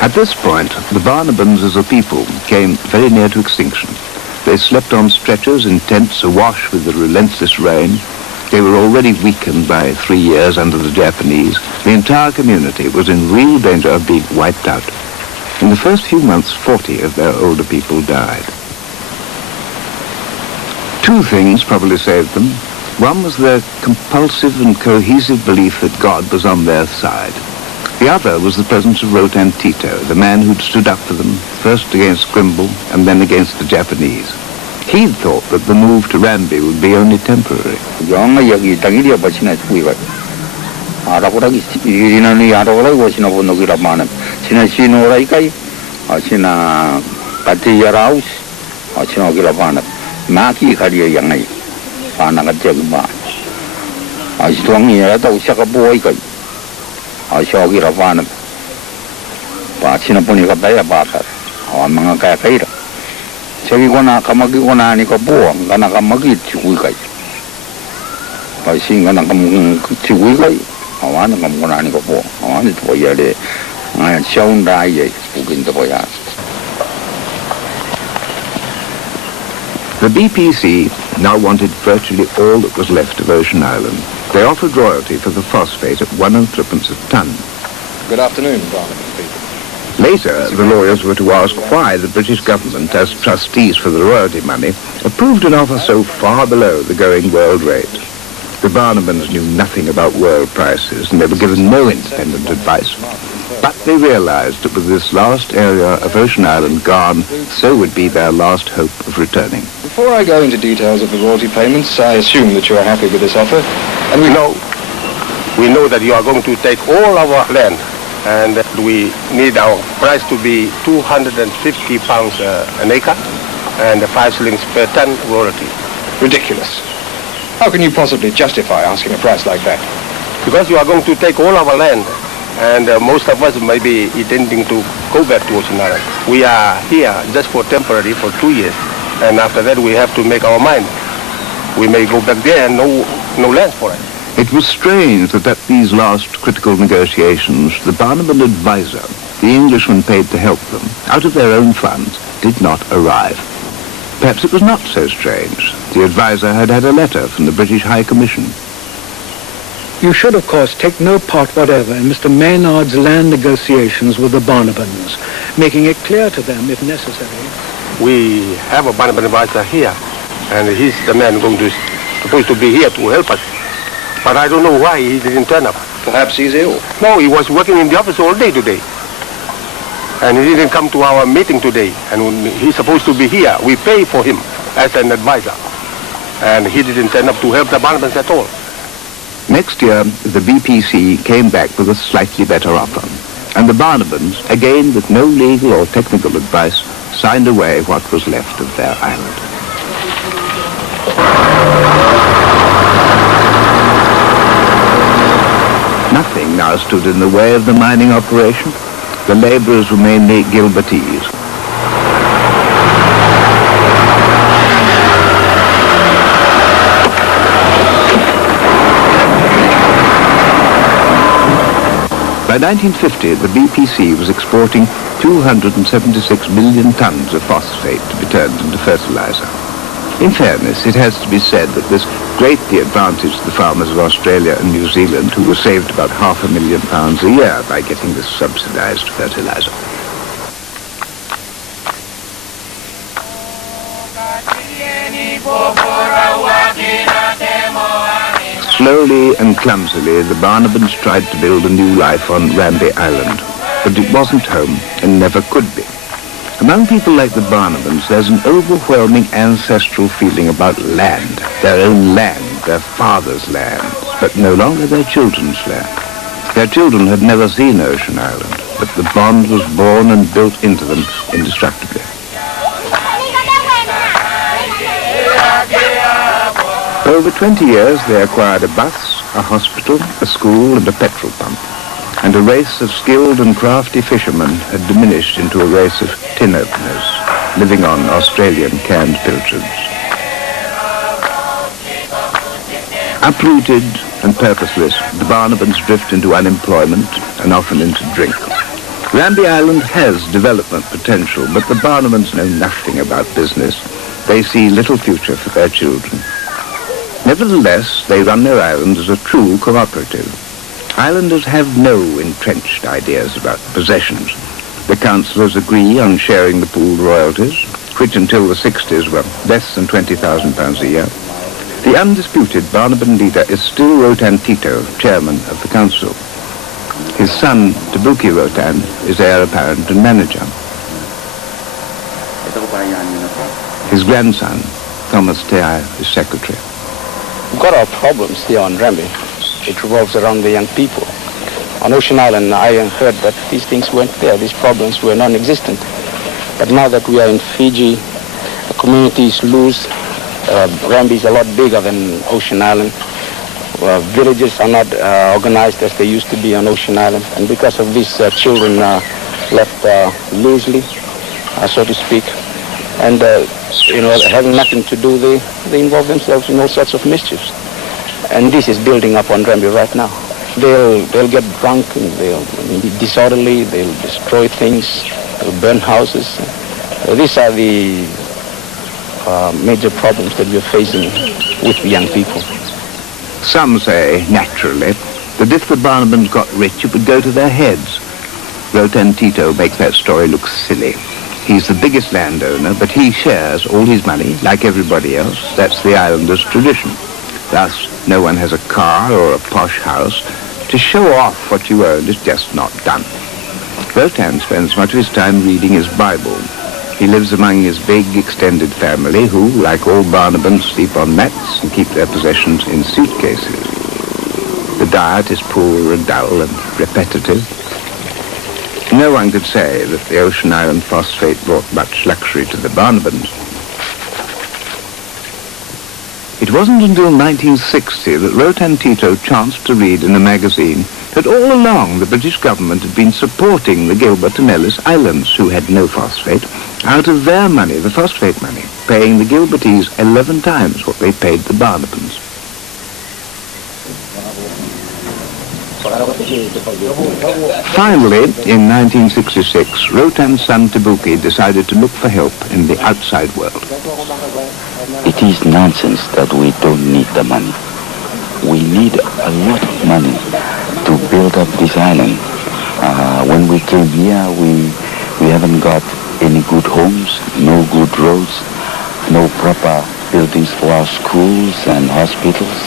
At this point, the Banabans as a people came very near to extinction. They slept on stretchers in tents awash with the relentless rain. They were already weakened by 3 years under the Japanese. The entire community was in real danger of being wiped out. In the first few months, 40 of their older people died. 2 things probably saved them. One was their compulsive and cohesive belief that God was on their side. The other was the presence of Rotan Tito, the man who'd stood up for them, first against Grimble and then against the Japanese. He'd thought that the move to Rambi would be only temporary. The BPC now wanted virtually all that was left of Ocean Island. They offered royalty for the phosphate at 1 3/4 a ton. Good afternoon, Barnaby people. Later, the lawyers were to ask why the British government, as trustees for the royalty money, approved an offer so far below the going world rate. The Banabans knew nothing about world prices, and they were given no independent advice. But they realized that with this last area of Ocean Island gone, so would be their last hope of returning. Before I go into details of the royalty payments, I assume that you are happy with this offer. And we know that you are going to take all our land, and we need our price to be £250 an acre and 5 shillings per ton royalty. Ridiculous. How can you possibly justify asking a price like that? Because you are going to take all our land, and most of us may be intending to go back to Ocean Island. We are here just for temporary, for 2 years, and after that we have to make our mind. We may go back there and no land for it. It was strange that at these last critical negotiations, the Banaban advisor, the Englishman paid to help them, out of their own funds, did not arrive. Perhaps it was not so strange. The advisor had had a letter from the British High Commission. You should, of course, take no part whatever in Mr. Maynard's land negotiations with the Banabans, making it clear to them, if necessary. We have a Banaban advisor here, and he's the man supposed to be here to help us. But I don't know why he didn't turn up. Perhaps he's ill. No, he was working in the office all day today. And he didn't come to our meeting today. And he's supposed to be here. We pay for him as an advisor. And he didn't turn up to help the Banabans at all. Next year, the BPC came back with a slightly better offer. And the Banabans, again with no legal or technical advice, signed away what was left of their island. Nothing now stood in the way of the mining operation. The labourers were mainly Gilbertese. By 1950, the BPC was exporting 276 million tons of phosphate to be turned into fertilizer. In fairness, it has to be said that this greatly advantaged the farmers of Australia and New Zealand, who were saved about £500,000 a year by getting this subsidized fertilizer. Slowly and clumsily, the Banabans tried to build a new life on Rambi Island, but it wasn't home and never could be. Among people like the Banabans, there's an overwhelming ancestral feeling about land, their own land, their father's land, but no longer their children's land. Their children had never seen Ocean Island, but the bond was born and built into them indestructibly. Over 20 years, they acquired a bus, a hospital, a school, and a petrol pump. And a race of skilled and crafty fishermen had diminished into a race of tin openers, living on Australian canned pilchards. Uprooted and purposeless, the Banabans drift into unemployment and often into drink. Rambi Island has development potential, but the Banabans know nothing about business. They see little future for their children. Nevertheless, they run their island as a true cooperative. Islanders have no entrenched ideas about possessions. The councillors agree on sharing the pooled royalties, which until the 60s were less than £20,000 a year. The undisputed Banaban leader is still Rotan Tito, chairman of the council. His son, Tabuki Rotan, is heir apparent and manager. His grandson, Thomas Teai, is secretary. We've got our problems here on Rambi. It revolves around the young people. On Ocean Island, I heard that these things weren't there. These problems were non-existent. But now that we are in Fiji, the community is loose. Rambi is a lot bigger than Ocean Island. Villages are not organized as they used to be on Ocean Island. And because of this, children are left loosely, so to speak. And, having nothing to do, they involve themselves in all sorts of mischiefs. And this is building up on Rambi right now. They'll get drunk, and they'll be disorderly, they'll destroy things, they'll burn houses. These are the major problems that we're facing with the young people. Some say, naturally, that if the Banabans got rich, it would go to their heads. Rotan Tito makes that story look silly. He's the biggest landowner, but he shares all his money, like everybody else. That's the islanders' tradition. Thus, no one has a car or a posh house. To show off what you own is just not done. Rotan spends much of his time reading his Bible. He lives among his big, extended family, who, like all Banabans, sleep on mats and keep their possessions in suitcases. The diet is poor and dull and repetitive. No one could say that the Ocean Island phosphate brought much luxury to the Banabans. It wasn't until 1960 that Rotan Tito chanced to read in a magazine that all along the British government had been supporting the Gilbert and Ellice Islands, who had no phosphate, out of their money, the phosphate money, paying the Gilbertese 11 times what they paid the Banabans. Finally, in 1966, Rotan's son Tabuki decided to look for help in the outside world. It is nonsense that we don't need the money. We need a lot of money to build up this island. When we came here, we haven't got any good homes, no good roads, no proper buildings for our schools and hospitals.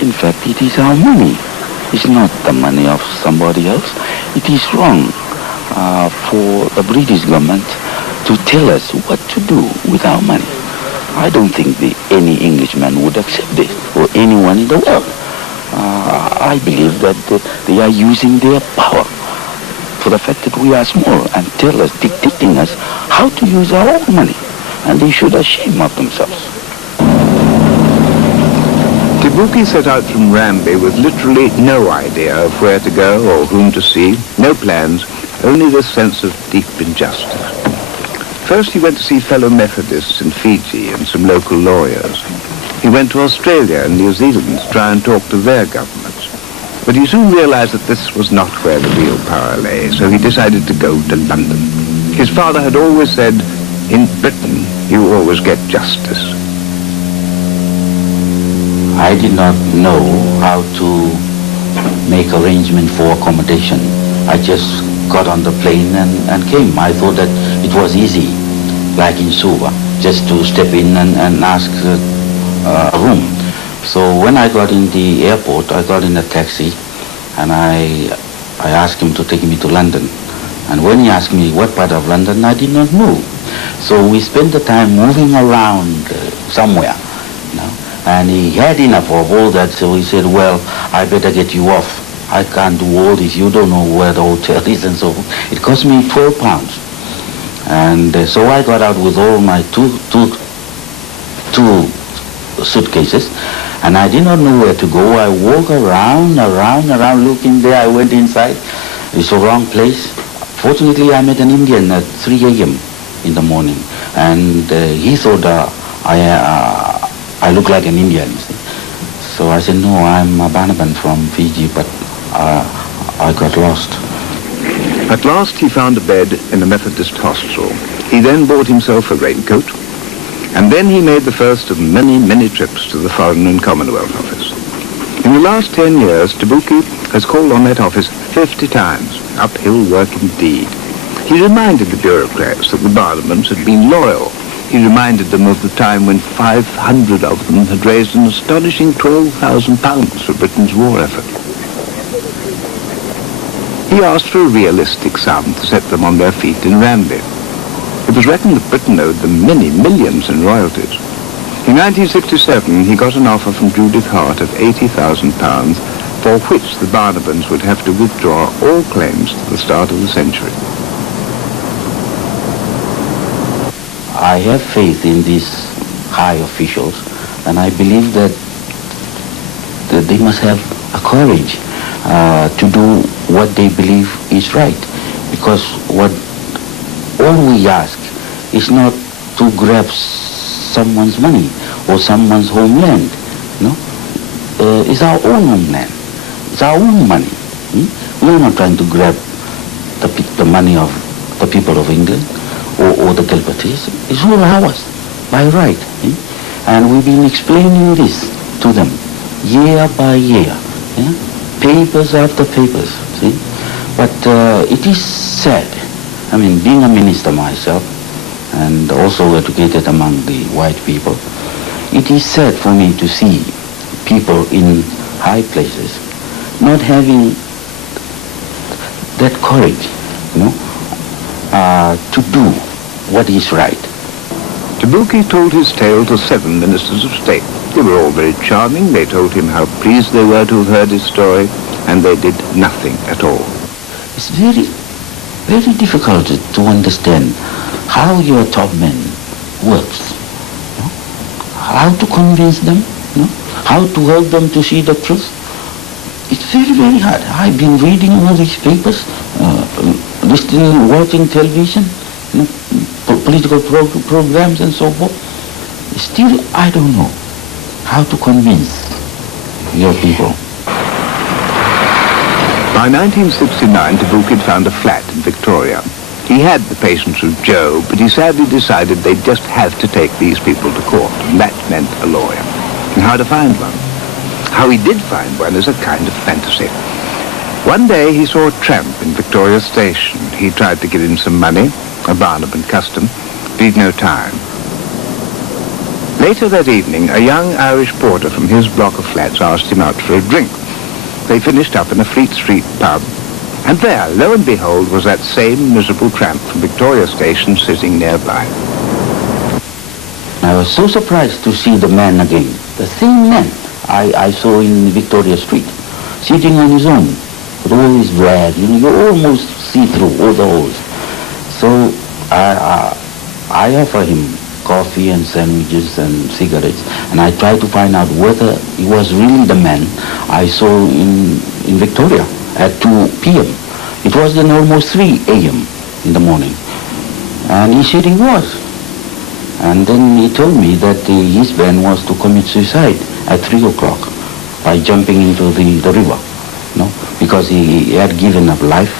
In fact, it is our money. It's not the money of somebody else. It is wrong for the British government to tell us what to do with our money. I don't think any Englishman would accept this, or anyone in the world. I believe that they are using their power for the fact that we are small and tell us, dictating us how to use our own money. And they should ashamed of themselves. Tabuki set out from Rambi with literally no idea of where to go or whom to see, no plans, only this sense of deep injustice. First he went to see fellow Methodists in Fiji and some local lawyers. He went to Australia and New Zealand to try and talk to their governments. But he soon realized that this was not where the real power lay, so he decided to go to London. His father had always said, in Britain, you always get justice. I did not know how to make arrangement for accommodation. I just got on the plane and came. I thought that it was easy, like in Suva, just to step in and ask a room. So when I got in the airport, I got in a taxi and I asked him to take me to London. And when he asked me what part of London, I did not know. So we spent the time moving around somewhere, you know. And he had enough of all that, so he said, well, I better get you off. I can't do all this. You don't know where the hotel is and so forth. It cost me 12 pounds. And so I got out with all my two suitcases, and I did not know where to go. I walked around, looking there. I went inside. It's a wrong place. Fortunately, I met an Indian at 3 a.m. in the morning, and he thought I look like an Indian. So I said, no, I'm a Banaban from Fiji, but I got lost. At last he found a bed in a Methodist hostel. He then bought himself a raincoat, and then he made the first of many, many trips to the Foreign and Commonwealth Office. In the last 10 years, Tabuki has called on that office 50 times. Uphill work indeed. He reminded the bureaucrats that the Banabans had been loyal. He reminded them of the time when 500 of them had raised an astonishing £12,000 for Britain's war effort. He asked for a realistic sum to set them on their feet in Rambi. It was reckoned that Britain owed them many millions in royalties. In 1967, he got an offer from Judith Hart of £80,000, for which the Banabans would have to withdraw all claims to the start of the century. I have faith in these high officials, and I believe that they must have a courage to do what they believe is right, because all we ask is not to grab someone's money or someone's homeland. No, it's our own homeland. It's our own money. We are not trying to grab the money of the people of England or the Gilbertese. It's all ours by right. And we've been explaining this to them year by year. Papers after papers. See? But it is sad. I mean, being a minister myself, and also educated among the white people, it is sad for me to see people in high places not having that courage, to do what is right. Tabuki told his tale to 7 ministers of state. They were all very charming. They told him how pleased they were to have heard his story, and they did nothing at all. It's very, very difficult to understand how your top man works, how to convince them, how to help them to see the truth. It's very, very hard. I've been reading all these papers, listening, watching television, political programs and so forth. Still, I don't know how to convince your people. By 1969, Tabuki had found a flat in Victoria. He had the patience of Joe, but he sadly decided they'd just have to take these people to court, and that meant a lawyer. And how to find one? How he did find one is a kind of fantasy. One day he saw a tramp in Victoria Station. He tried to get him some money, a Banaban custom, but he'd no time. Later that evening, a young Irish porter from his block of flats asked him out for a drink. They finished up in a Fleet Street pub, and there, lo and behold, was that same miserable tramp from Victoria Station sitting nearby. I was so surprised to see the man again, the same man I saw in Victoria Street, sitting on his own, with all his bread. You almost see through all the holes. So I offer him coffee and sandwiches and cigarettes, and I try to find out whether he was really the man I saw in Victoria at 2 p.m. It was then almost 3 a.m. in the morning. And he said he was. And then he told me that his plan was to commit suicide at 3 o'clock by jumping into the river, because he had given up life.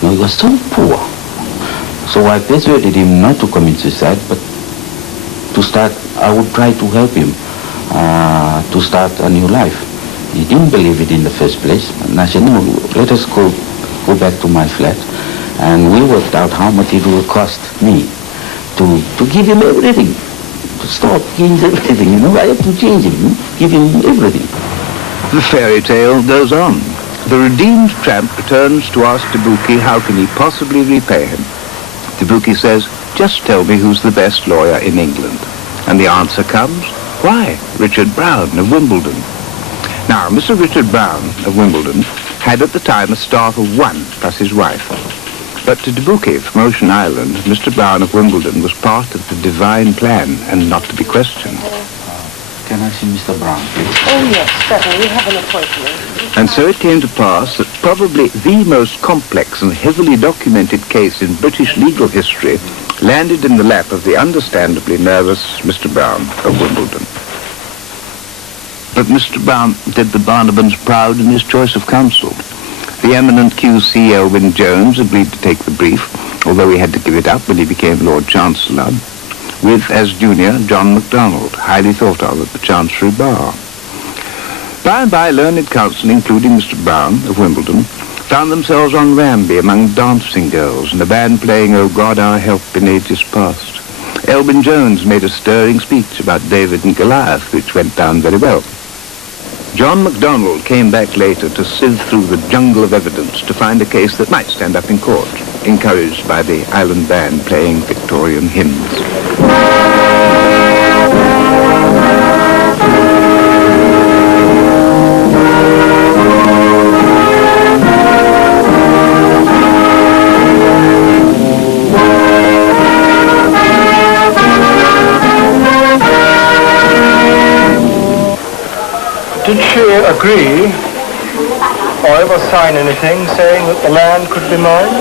He was so poor. So I persuaded him not to commit suicide, but to start, I would try to help him to start a new life. He didn't believe it in the first place. And I said, no, let us go back to my flat. And we worked out how much it would cost me to give him everything, to stop him everything, I have to change him, give him everything. The fairy tale goes on. The redeemed tramp returns to ask Tabuki how can he possibly repay him. Tabuki says, just tell me who's the best lawyer in England. And the answer comes, why, Richard Browne of Wimbledon. Now, Mr. Richard Browne of Wimbledon had at the time a staff of 1 plus his wife. But to Tabuki from Ocean Island, Mr. Browne of Wimbledon was part of the divine plan and not to be questioned. Can I see Mr. Browne, please? Oh, yes, certainly. We have an appointment. And so it came to pass that probably the most complex and heavily documented case in British legal history landed in the lap of the understandably nervous Mr. Browne of Wimbledon. But Mr. Browne did the Banabans proud in his choice of counsel. The eminent QC Elwyn Jones agreed to take the brief, although he had to give it up when he became Lord Chancellor, with, as junior, John MacDonald, highly thought of at the Chancery Bar. By and by, learned counsel, including Mr. Browne of Wimbledon, found themselves on Ramby among dancing girls and a band playing "O God, Our Help in Ages Past." Elwyn Jones made a stirring speech about David and Goliath, which went down very well. John MacDonald came back later to sieve through the jungle of evidence to find a case that might stand up in court, encouraged by the island band playing Victorian hymns. Did she agree or ever sign anything saying that the land could be mined?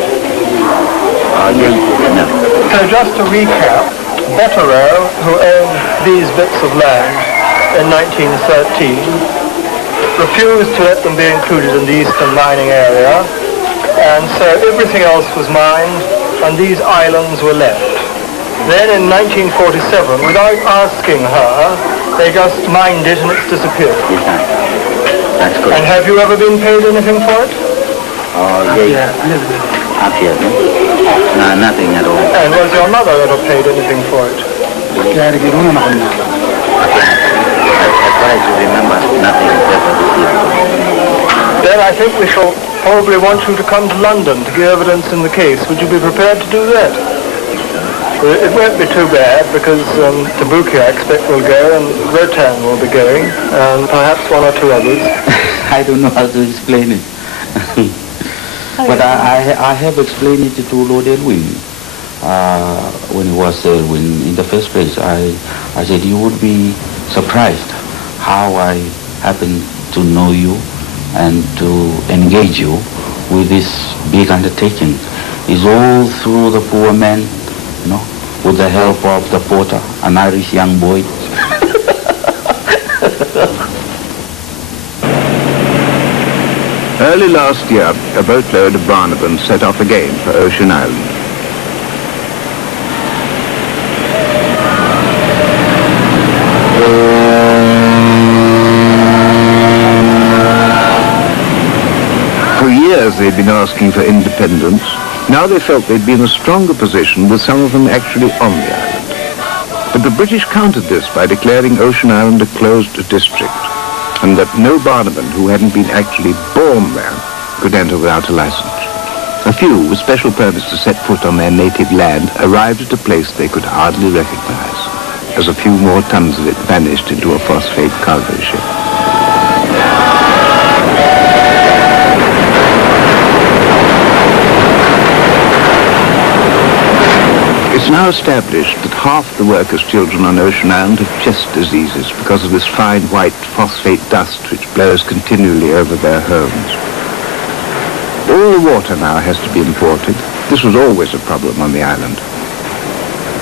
No. So just to recap, Betterow, who owned these bits of land in 1913, refused to let them be included in the eastern mining area, and so everything else was mined and these islands were left. Then in 1947, without asking her, they just mined it and it's disappeared. That's good. And have you ever been paid anything for it? Up here, no? No, nothing at all. And was your mother ever paid anything for it? I try to remember nothing ever received. Then I think we shall probably want you to come to London to give evidence in the case. Would you be prepared to do that? It won't be too bad because Tabuki, I expect, will go and Rotan will be going and perhaps 1 or 2 others. I don't know how to explain it. But I have explained it to Lord Elwyn. When he was there, in the first place, I said you would be surprised how I happen to know you and to engage you with this big undertaking. It's all through the poor man, with the help of the porter, an Irish young boy. Early last year, a boatload of Banabans set off again for Ocean Island. For years they'd been asking for independence. Now they felt they'd be in a stronger position with some of them actually on the island. But the British countered this by declaring Ocean Island a closed district, and that no Banaban who hadn't been actually born there could enter without a license. A few, with special permits to set foot on their native land, arrived at a place they could hardly recognize, as a few more tons of it vanished into a phosphate cargo ship. It's now established that half the workers' children on Ocean Island have chest diseases because of this fine white phosphate dust which blows continually over their homes. All the water now has to be imported. This was always a problem on the island.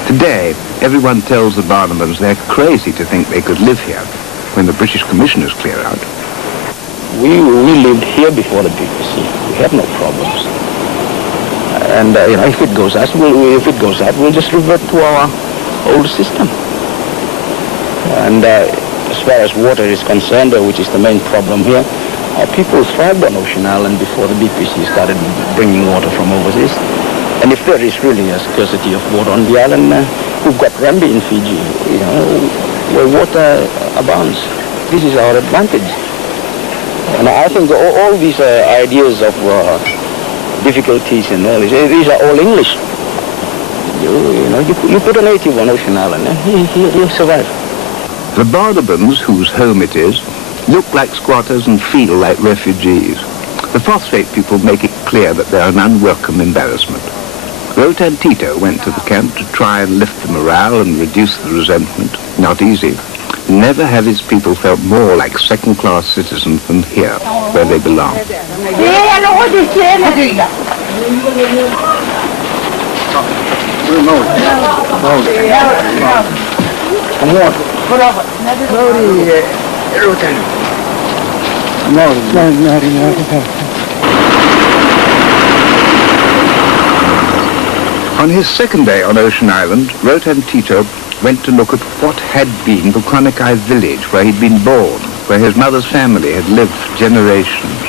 Today, everyone tells the Banabans they're crazy to think they could live here when the British commissioners clear out. We lived here before the BBC. We have no problems. And if it goes out, we'll just revert to our old system. And as far as water is concerned, which is the main problem here, our people thrived on Ocean Island before the BBC started bringing water from overseas. And if there is really a scarcity of water on the island, we've got Rambi in Fiji, where water abounds. This is our advantage. And I think all these ideas of difficulties and all these are all English. You put a native on Ocean Island and he'll survive. The Banabans, whose home it is, look like squatters and feel like refugees. The phosphate people make it clear that they're an unwelcome embarrassment. Rotan Tito went to the camp to try and lift the morale and reduce the resentment. Not easy. Never have his people felt more like second-class citizens than here, where they belong. On his second day on Ocean Island, Rotan Tito went to look at what had been the Bukwanikai village where he'd been born, where his mother's family had lived for generations.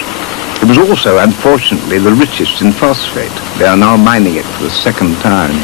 It was also, unfortunately, the richest in phosphate. They are now mining it for the second time.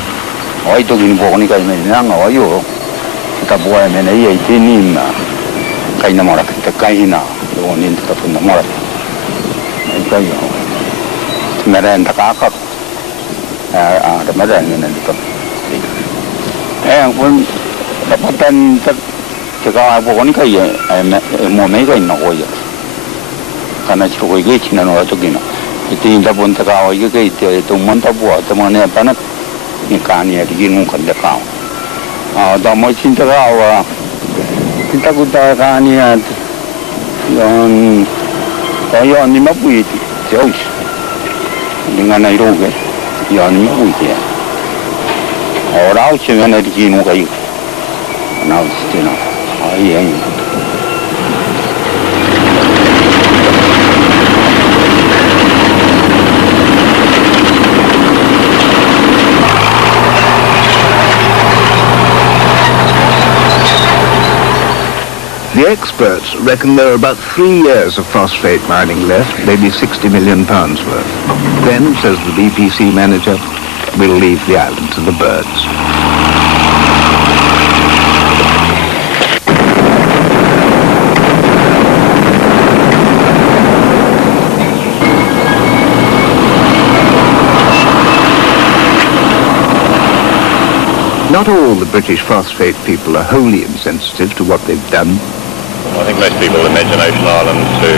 The experts reckon there are about 3 years of phosphate mining left, maybe 60 million pounds worth. Then, says the BPC manager, we'll leave the island to the birds. Not all the British phosphate people are wholly insensitive to what they've done. I think most people imagine Ocean Island to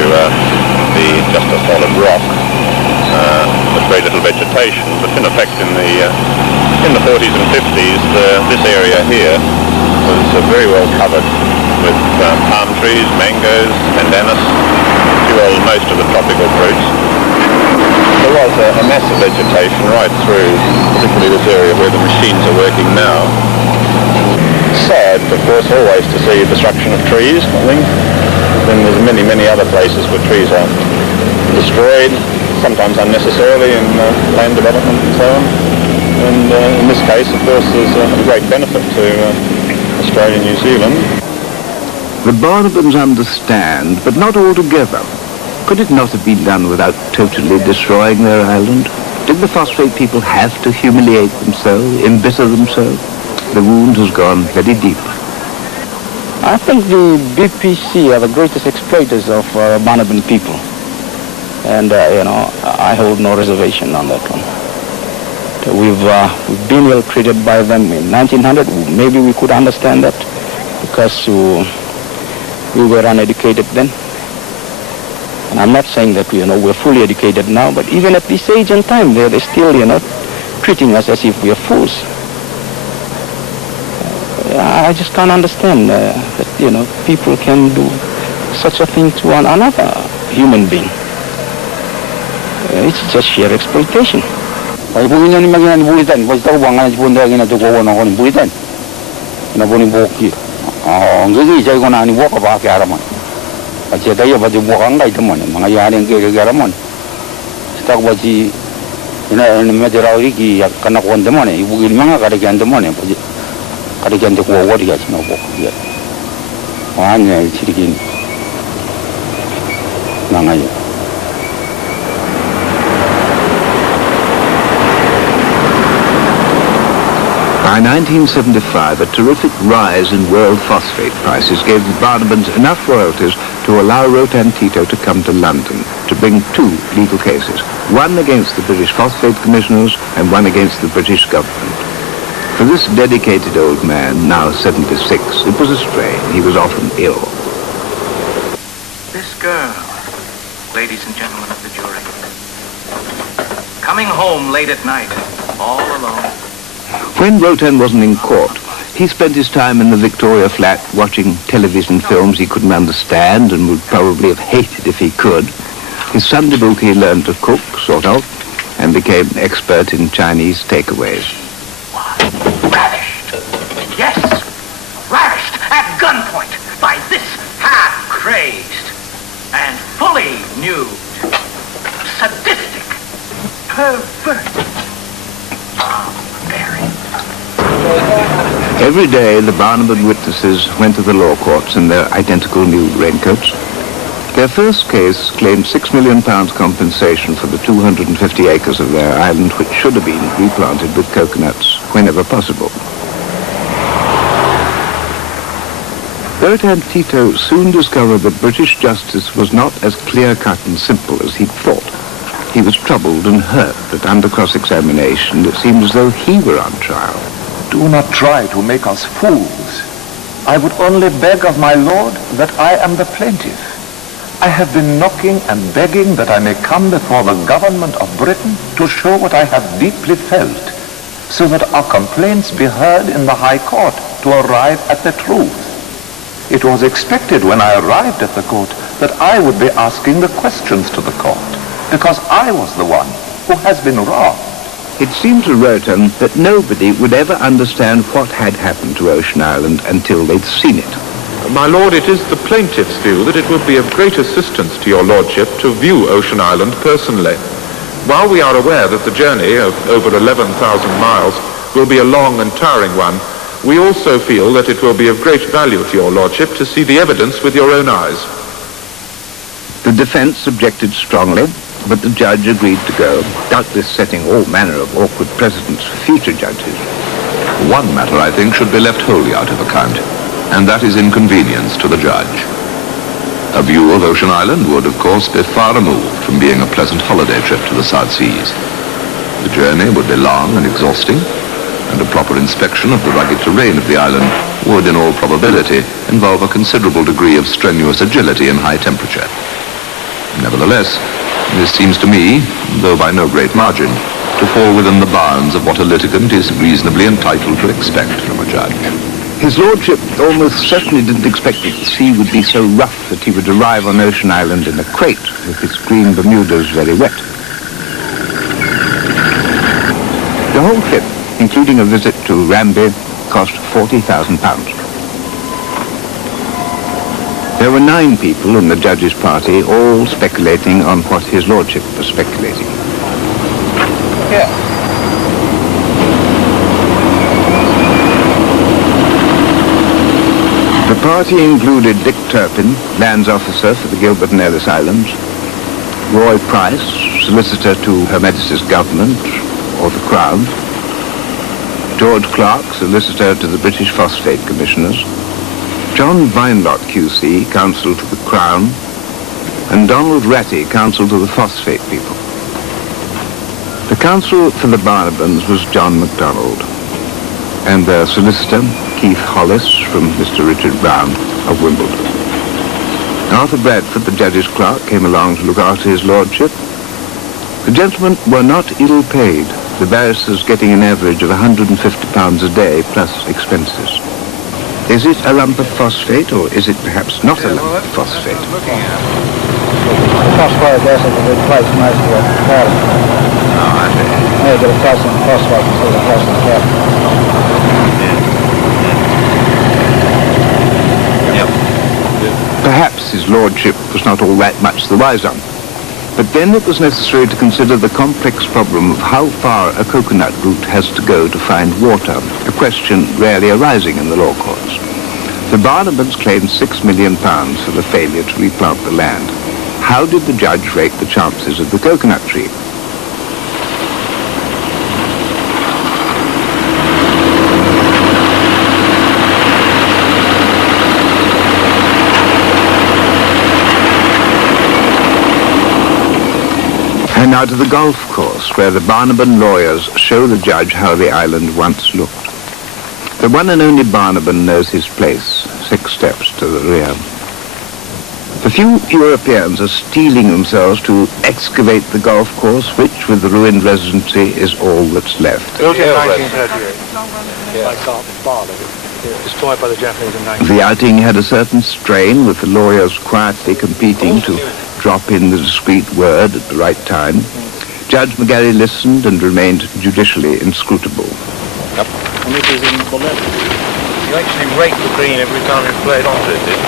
be just a solid rock with very little vegetation, but in effect in the 40s and 50s this area here was very well covered with palm trees, mangoes, pandanus, most of the tropical fruits. There was a massive vegetation right through, particularly this area where the machines are working now. Sad, of course, always to see destruction of trees, I think. Then there's many, many other places where trees are destroyed, sometimes unnecessarily in land development and so on. And in this case, of course, there's a great benefit to Australia and New Zealand. The Banabans understand, but not altogether. Could it not have been done without totally destroying their island? Did the phosphate people have to humiliate themselves, embitter themselves? The wound has gone very deep. I think the BPC are the greatest exploiters of Banaban people. And, I hold no reservation on that one. We've been ill treated by them in 1900. Maybe we could understand that because we were uneducated then. And I'm not saying that we're fully educated now, but even at this age and time, they're still, treating us as if we are fools. I just can't understand that, people can do such a thing to another human being. It's just sheer exploitation. Ay bugin ni magina ni bulitan, basta ko banga ni bunda gina to ko no ko ni bulitan. Na boni boki. Ngi jay ko na ni boka ba ka araman. Ache tayo ba di boka ngai teman, mga yaring ke araman. Stak ba ji ina me derawi ki kana ko teman, ibugin mga kada kan teman, kada kan ko wori ya no boka ya. Anya chirikin. Nangayo. By 1975, a terrific rise in world phosphate prices gave the Banabans enough royalties to allow Rotan Tito to come to London to bring two legal cases, one against the British Phosphate Commissioners and one against the British government. For this dedicated old man, now 76, it was a strain. He was often ill. This girl, ladies and gentlemen of the jury, coming home late at night, all alone. When Rotan wasn't in court, he spent his time in the Victoria flat watching television films he couldn't understand and would probably have hated if he could. His Sunday book he learned to cook, sort of, and became expert in Chinese takeaways. Ravished. Yes, ravished at gunpoint by this half-crazed and fully nude, sadistic, perverted, Every day, the Banaban witnesses went to the law courts in their identical new raincoats. Their first case claimed £6 million compensation for the 250 acres of their island which should have been replanted with coconuts whenever possible. Rotan Tito soon discovered that British justice was not as clear-cut and simple as he'd thought. He was troubled and hurt that under cross-examination it seemed as though he were on trial. Do not try to make us fools. I would only beg of my lord that I am the plaintiff. I have been knocking and begging that I may come before the government of Britain to show what I have deeply felt, so that our complaints be heard in the High Court to arrive at the truth. It was expected when I arrived at the court that I would be asking the questions to the court, because I was the one who has been robbed. It seemed to Rotan that nobody would ever understand what had happened to Ocean Island until they'd seen it. My lord, it is the plaintiff's view that it would be of great assistance to your lordship to view Ocean Island personally. While we are aware that the journey of over 11,000 miles will be a long and tiring one, we also feel that it will be of great value to your lordship to see the evidence with your own eyes. The defense objected strongly, but the judge agreed to go, doubtless setting all manner of awkward precedents for future judges. One matter, I think, should be left wholly out of account, and that is inconvenience to the judge. A view of Ocean Island would, of course, be far removed from being a pleasant holiday trip to the South Seas. The journey would be long and exhausting, and a proper inspection of the rugged terrain of the island would, in all probability, involve a considerable degree of strenuous agility in high temperature. Nevertheless, this seems to me, though by no great margin, to fall within the bounds of what a litigant is reasonably entitled to expect from a judge. His lordship almost certainly didn't expect that the sea would be so rough that he would arrive on Ocean Island in a crate with its green Bermudas very wet. The whole trip, including a visit to Ramby, cost £40,000. There were 9 people in the judge's party, all speculating on what his lordship was speculating. Yeah. The party included Dick Turpin, lands officer for the Gilbert and Ellice Islands, Roy Price, solicitor to Her Majesty's government or the Crown, George Clark, solicitor to the British Phosphate Commissioners, John Vinelot, QC, counsel to the Crown, and Donald Ratty, counsel to the phosphate people. The counsel for the Banabans was John MacDonald, and their solicitor, Keith Hollis, from Mr. Richard Brown of Wimbledon. Arthur Bradford, the judge's clerk, came along to look after his lordship. The gentlemen were not ill paid, the barristers getting an average of £150 a day plus expenses. Is it a lump of phosphate, or is it perhaps not a lump of phosphate? The phosphoric acid will replace most of the calcium. Oh, I see. Yeah, get a calcium phosphate instead of calcium carbonate. Perhaps his lordship was not all that much the wiser. But then it was necessary to consider the complex problem of how far a coconut root has to go to find water, a question rarely arising in the law courts. The Banabans claimed £6 million for the failure to replant the land. How did the judge rate the chances of the coconut tree? And now to the golf course, where the Banaban lawyers show the judge how the island once looked. The one and only Banaban knows his place, 6 steps to the rear. The few Europeans are steeling themselves to excavate the golf course, which, with the ruined residency, is all that's left. Built in 1938. Destroyed by the Japanese in 1938. The outing had a certain strain, with the lawyers quietly competing to drop in the discreet word at the right time. Judge McGarry listened and remained judicially inscrutable. Yep. And it is in Banaba. You actually rake the green every time you played onto it, did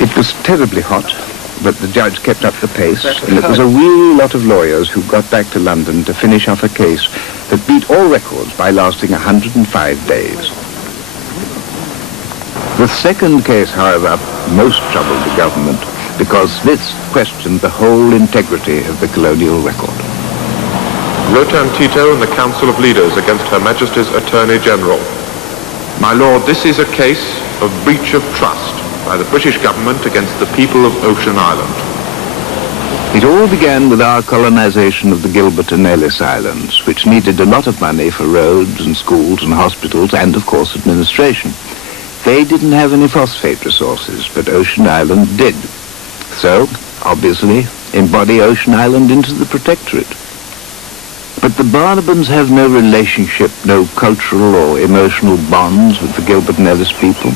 you? It was terribly hot, but the judge kept up the pace, and it was a weary lot of lawyers who got back to London to finish off a case that beat all records by lasting 105 days. The second case, however, most troubled the government, because this questioned the whole integrity of the colonial record. Rotan Tito and the Council of Leaders against Her Majesty's Attorney General. My Lord, this is a case of breach of trust by the British government against the people of Ocean Island. It all began with our colonization of the Gilbert and Ellice Islands, which needed a lot of money for roads and schools and hospitals and, of course, administration. They didn't have any phosphate resources, but Ocean Island did. So, obviously, embody Ocean Island into the protectorate. But the Banabans have no relationship, no cultural or emotional bonds with the Gilbert and Ellice people.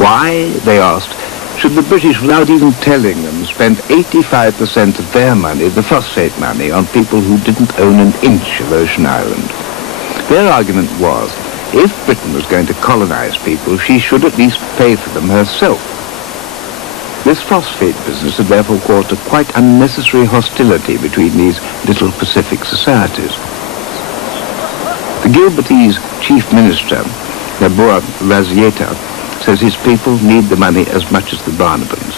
Why, they asked, should the British, without even telling them, spend 85% of their money, the phosphate money, on people who didn't own an inch of Ocean Island? Their argument was, if Britain was going to colonize people, she should at least pay for them herself. This phosphate business had therefore caused a quite unnecessary hostility between these little Pacific societies. The Gilbertese chief minister, Nauru Razieta, says his people need the money as much as the Banabans.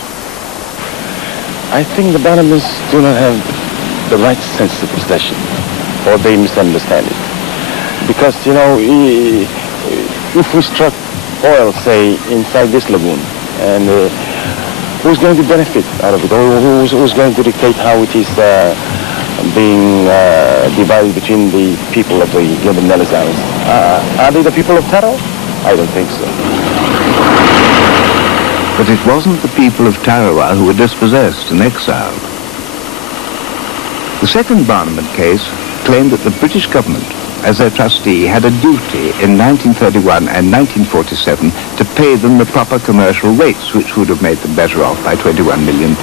I think the Banabans do not have the right sense of possession, or they misunderstand it. Because, you know, if we struck oil, say, inside this lagoon, and who's going to benefit out of it, or who's going to dictate how it is being divided between the people of the Gilbert and Ellice Islands? Are they the people of Tarawa? I don't think so. But it wasn't the people of Tarawa who were dispossessed and exiled. The second Banaban case claimed that the British government, as their trustee, had a duty in 1931 and 1947 to pay them the proper commercial rates, which would have made them better off by £21 million.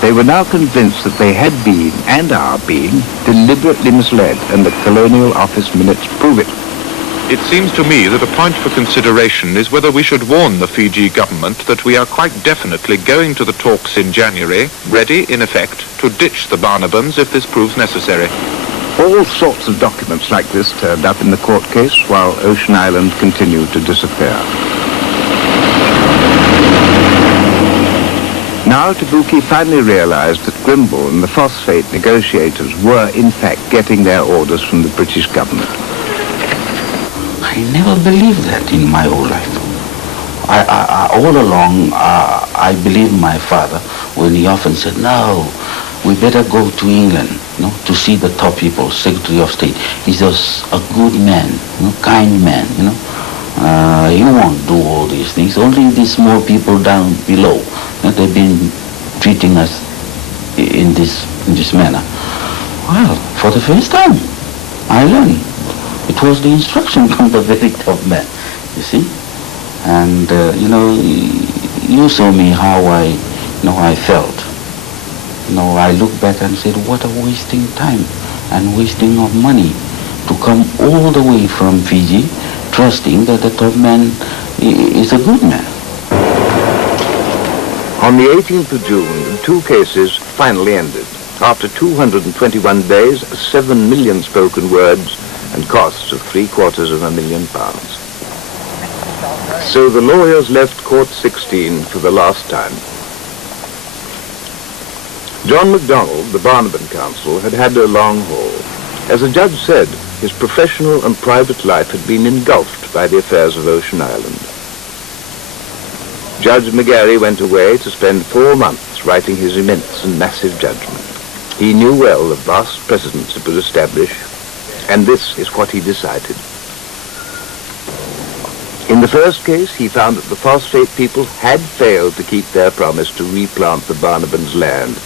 They were now convinced that they had been, and are being, deliberately misled, and the Colonial Office minutes prove it. It seems to me that a point for consideration is whether we should warn the Fiji government that we are quite definitely going to the talks in January, ready, in effect, to ditch the Banabans if this proves necessary. All sorts of documents like this turned up in the court case while Ocean Island continued to disappear. Now Tabuki finally realized that Grimble and the phosphate negotiators were in fact getting their orders from the British government. I never believed that in my whole life. All along, I believed my father when he often said, no, we better go to England, to see the top people, Secretary of State. He's just a good man, kind man, He won't do all these things. Only these small people down below, they've been treating us in this manner. Well, for the first time, I learned. It was the instruction from the very top man, you see. And, you saw me how I felt. I look back and said, what a wasting time and wasting of money to come all the way from Fiji, trusting that the top man is a good man. On the 18th of June, the two cases finally ended. After 221 days, 7 million spoken words and costs of £750,000. So the lawyers left Court 16 for the last time. John MacDonald, the Banaban counsel, had had a long haul. As the judge said, his professional and private life had been engulfed by the affairs of Ocean Island. Judge McGarry went away to spend 4 months writing his immense and massive judgment. He knew well the vast precedents it would establish, and this is what he decided. In the first case, he found that the phosphate people had failed to keep their promise to replant the Banabans' land.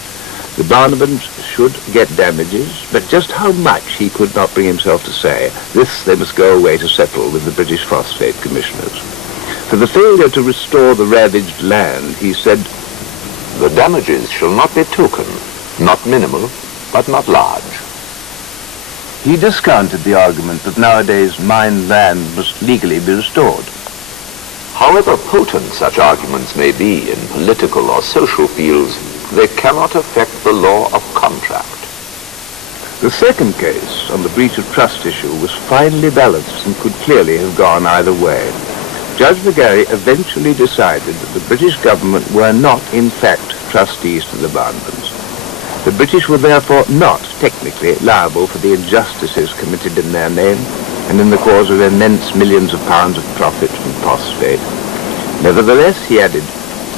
The Banabans should get damages, but just how much he could not bring himself to say. This they must go away to settle with the British Phosphate Commissioners. For the failure to restore the ravaged land, he said, "The damages shall not be token, not minimal, but not large." He discounted the argument that nowadays mined land must legally be restored. However potent such arguments may be in political or social fields, they cannot affect the law of contract. The second case, on the breach of trust issue, was finely balanced and could clearly have gone either way. Judge McGarry eventually decided that the British government were not, in fact, trustees to the Banabans. The British were therefore not technically liable for the injustices committed in their name and in the cause of immense millions of pounds of profit from phosphate. Nevertheless, he added,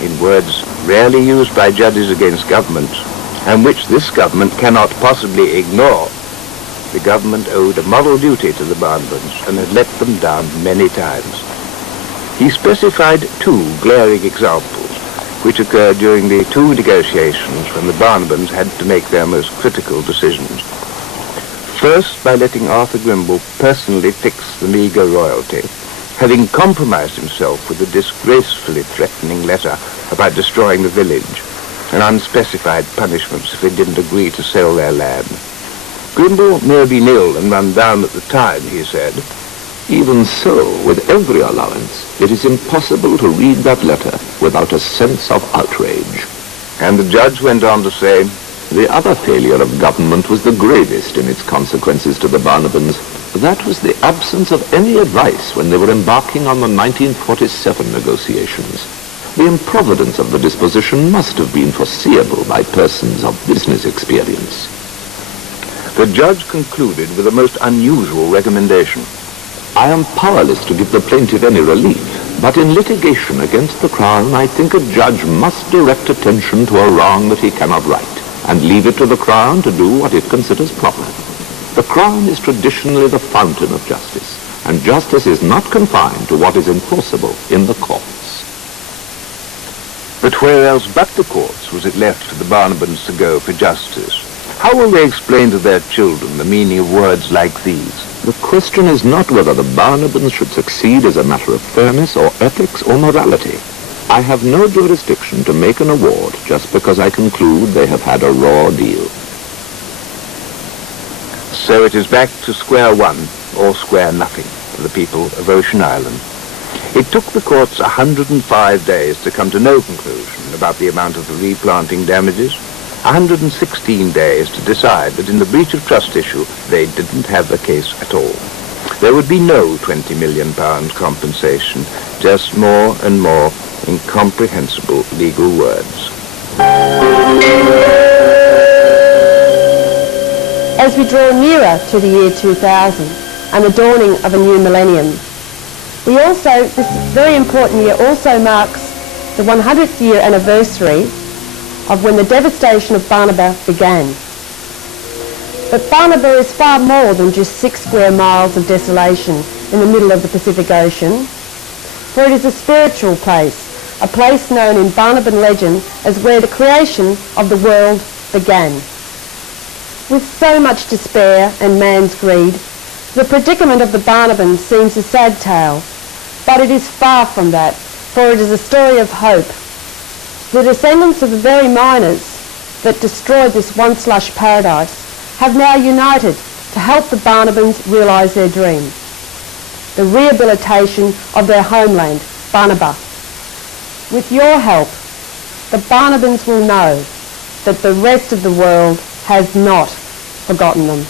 in words rarely used by judges against governments, and which this government cannot possibly ignore, the government owed a moral duty to the Banabans and had let them down many times. He specified 2 glaring examples, which occurred during the 2 negotiations when the Banabans had to make their most critical decisions. First, by letting Arthur Grimble personally fix the meagre royalty, having compromised himself with a disgracefully threatening letter about destroying the village, and unspecified punishments if they didn't agree to sell their land. Grimble may have been ill and run down at the time, he said. Even so, with every allowance, it is impossible to read that letter without a sense of outrage. And the judge went on to say, the other failure of government was the gravest in its consequences to the Banabans. That was the absence of any advice when they were embarking on the 1947 negotiations. The improvidence of the disposition must have been foreseeable by persons of business experience. The judge concluded with a most unusual recommendation. I am powerless to give the plaintiff any relief, but in litigation against the Crown, I think a judge must direct attention to a wrong that he cannot right, and leave it to the Crown to do what it considers proper. The Crown is traditionally the fountain of justice, and justice is not confined to what is enforceable in the courts. But where else but the courts was it left for the Banabans to go for justice? How will they explain to their children the meaning of words like these? The question is not whether the Banabans should succeed as a matter of fairness or ethics or morality. I have no jurisdiction to make an award just because I conclude they have had a raw deal. So it is back to square one, or square nothing, for the people of Ocean Island. It took the courts 105 days to come to no conclusion about the amount of the replanting damages, 116 days to decide that in the breach of trust issue they didn't have a case at all. There would be no £20 million compensation, just more and more incomprehensible legal words. As we draw nearer to the year 2000 and the dawning of a new millennium, this very important year also marks the 100th year anniversary of when the devastation of Banaba began. But Banaba is far more than just 6 square miles of desolation in the middle of the Pacific Ocean, for it is a spiritual place, a place known in Banaban legend as where the creation of the world began. With so much despair and man's greed, the predicament of the Banabans seems a sad tale, but it is far from that, for it is a story of hope. The descendants of the very miners that destroyed this once lush paradise have now united to help the Banabans realise their dream, the rehabilitation of their homeland, Banaba. With your help, the Banabans will know that the rest of the world has not forgotten them.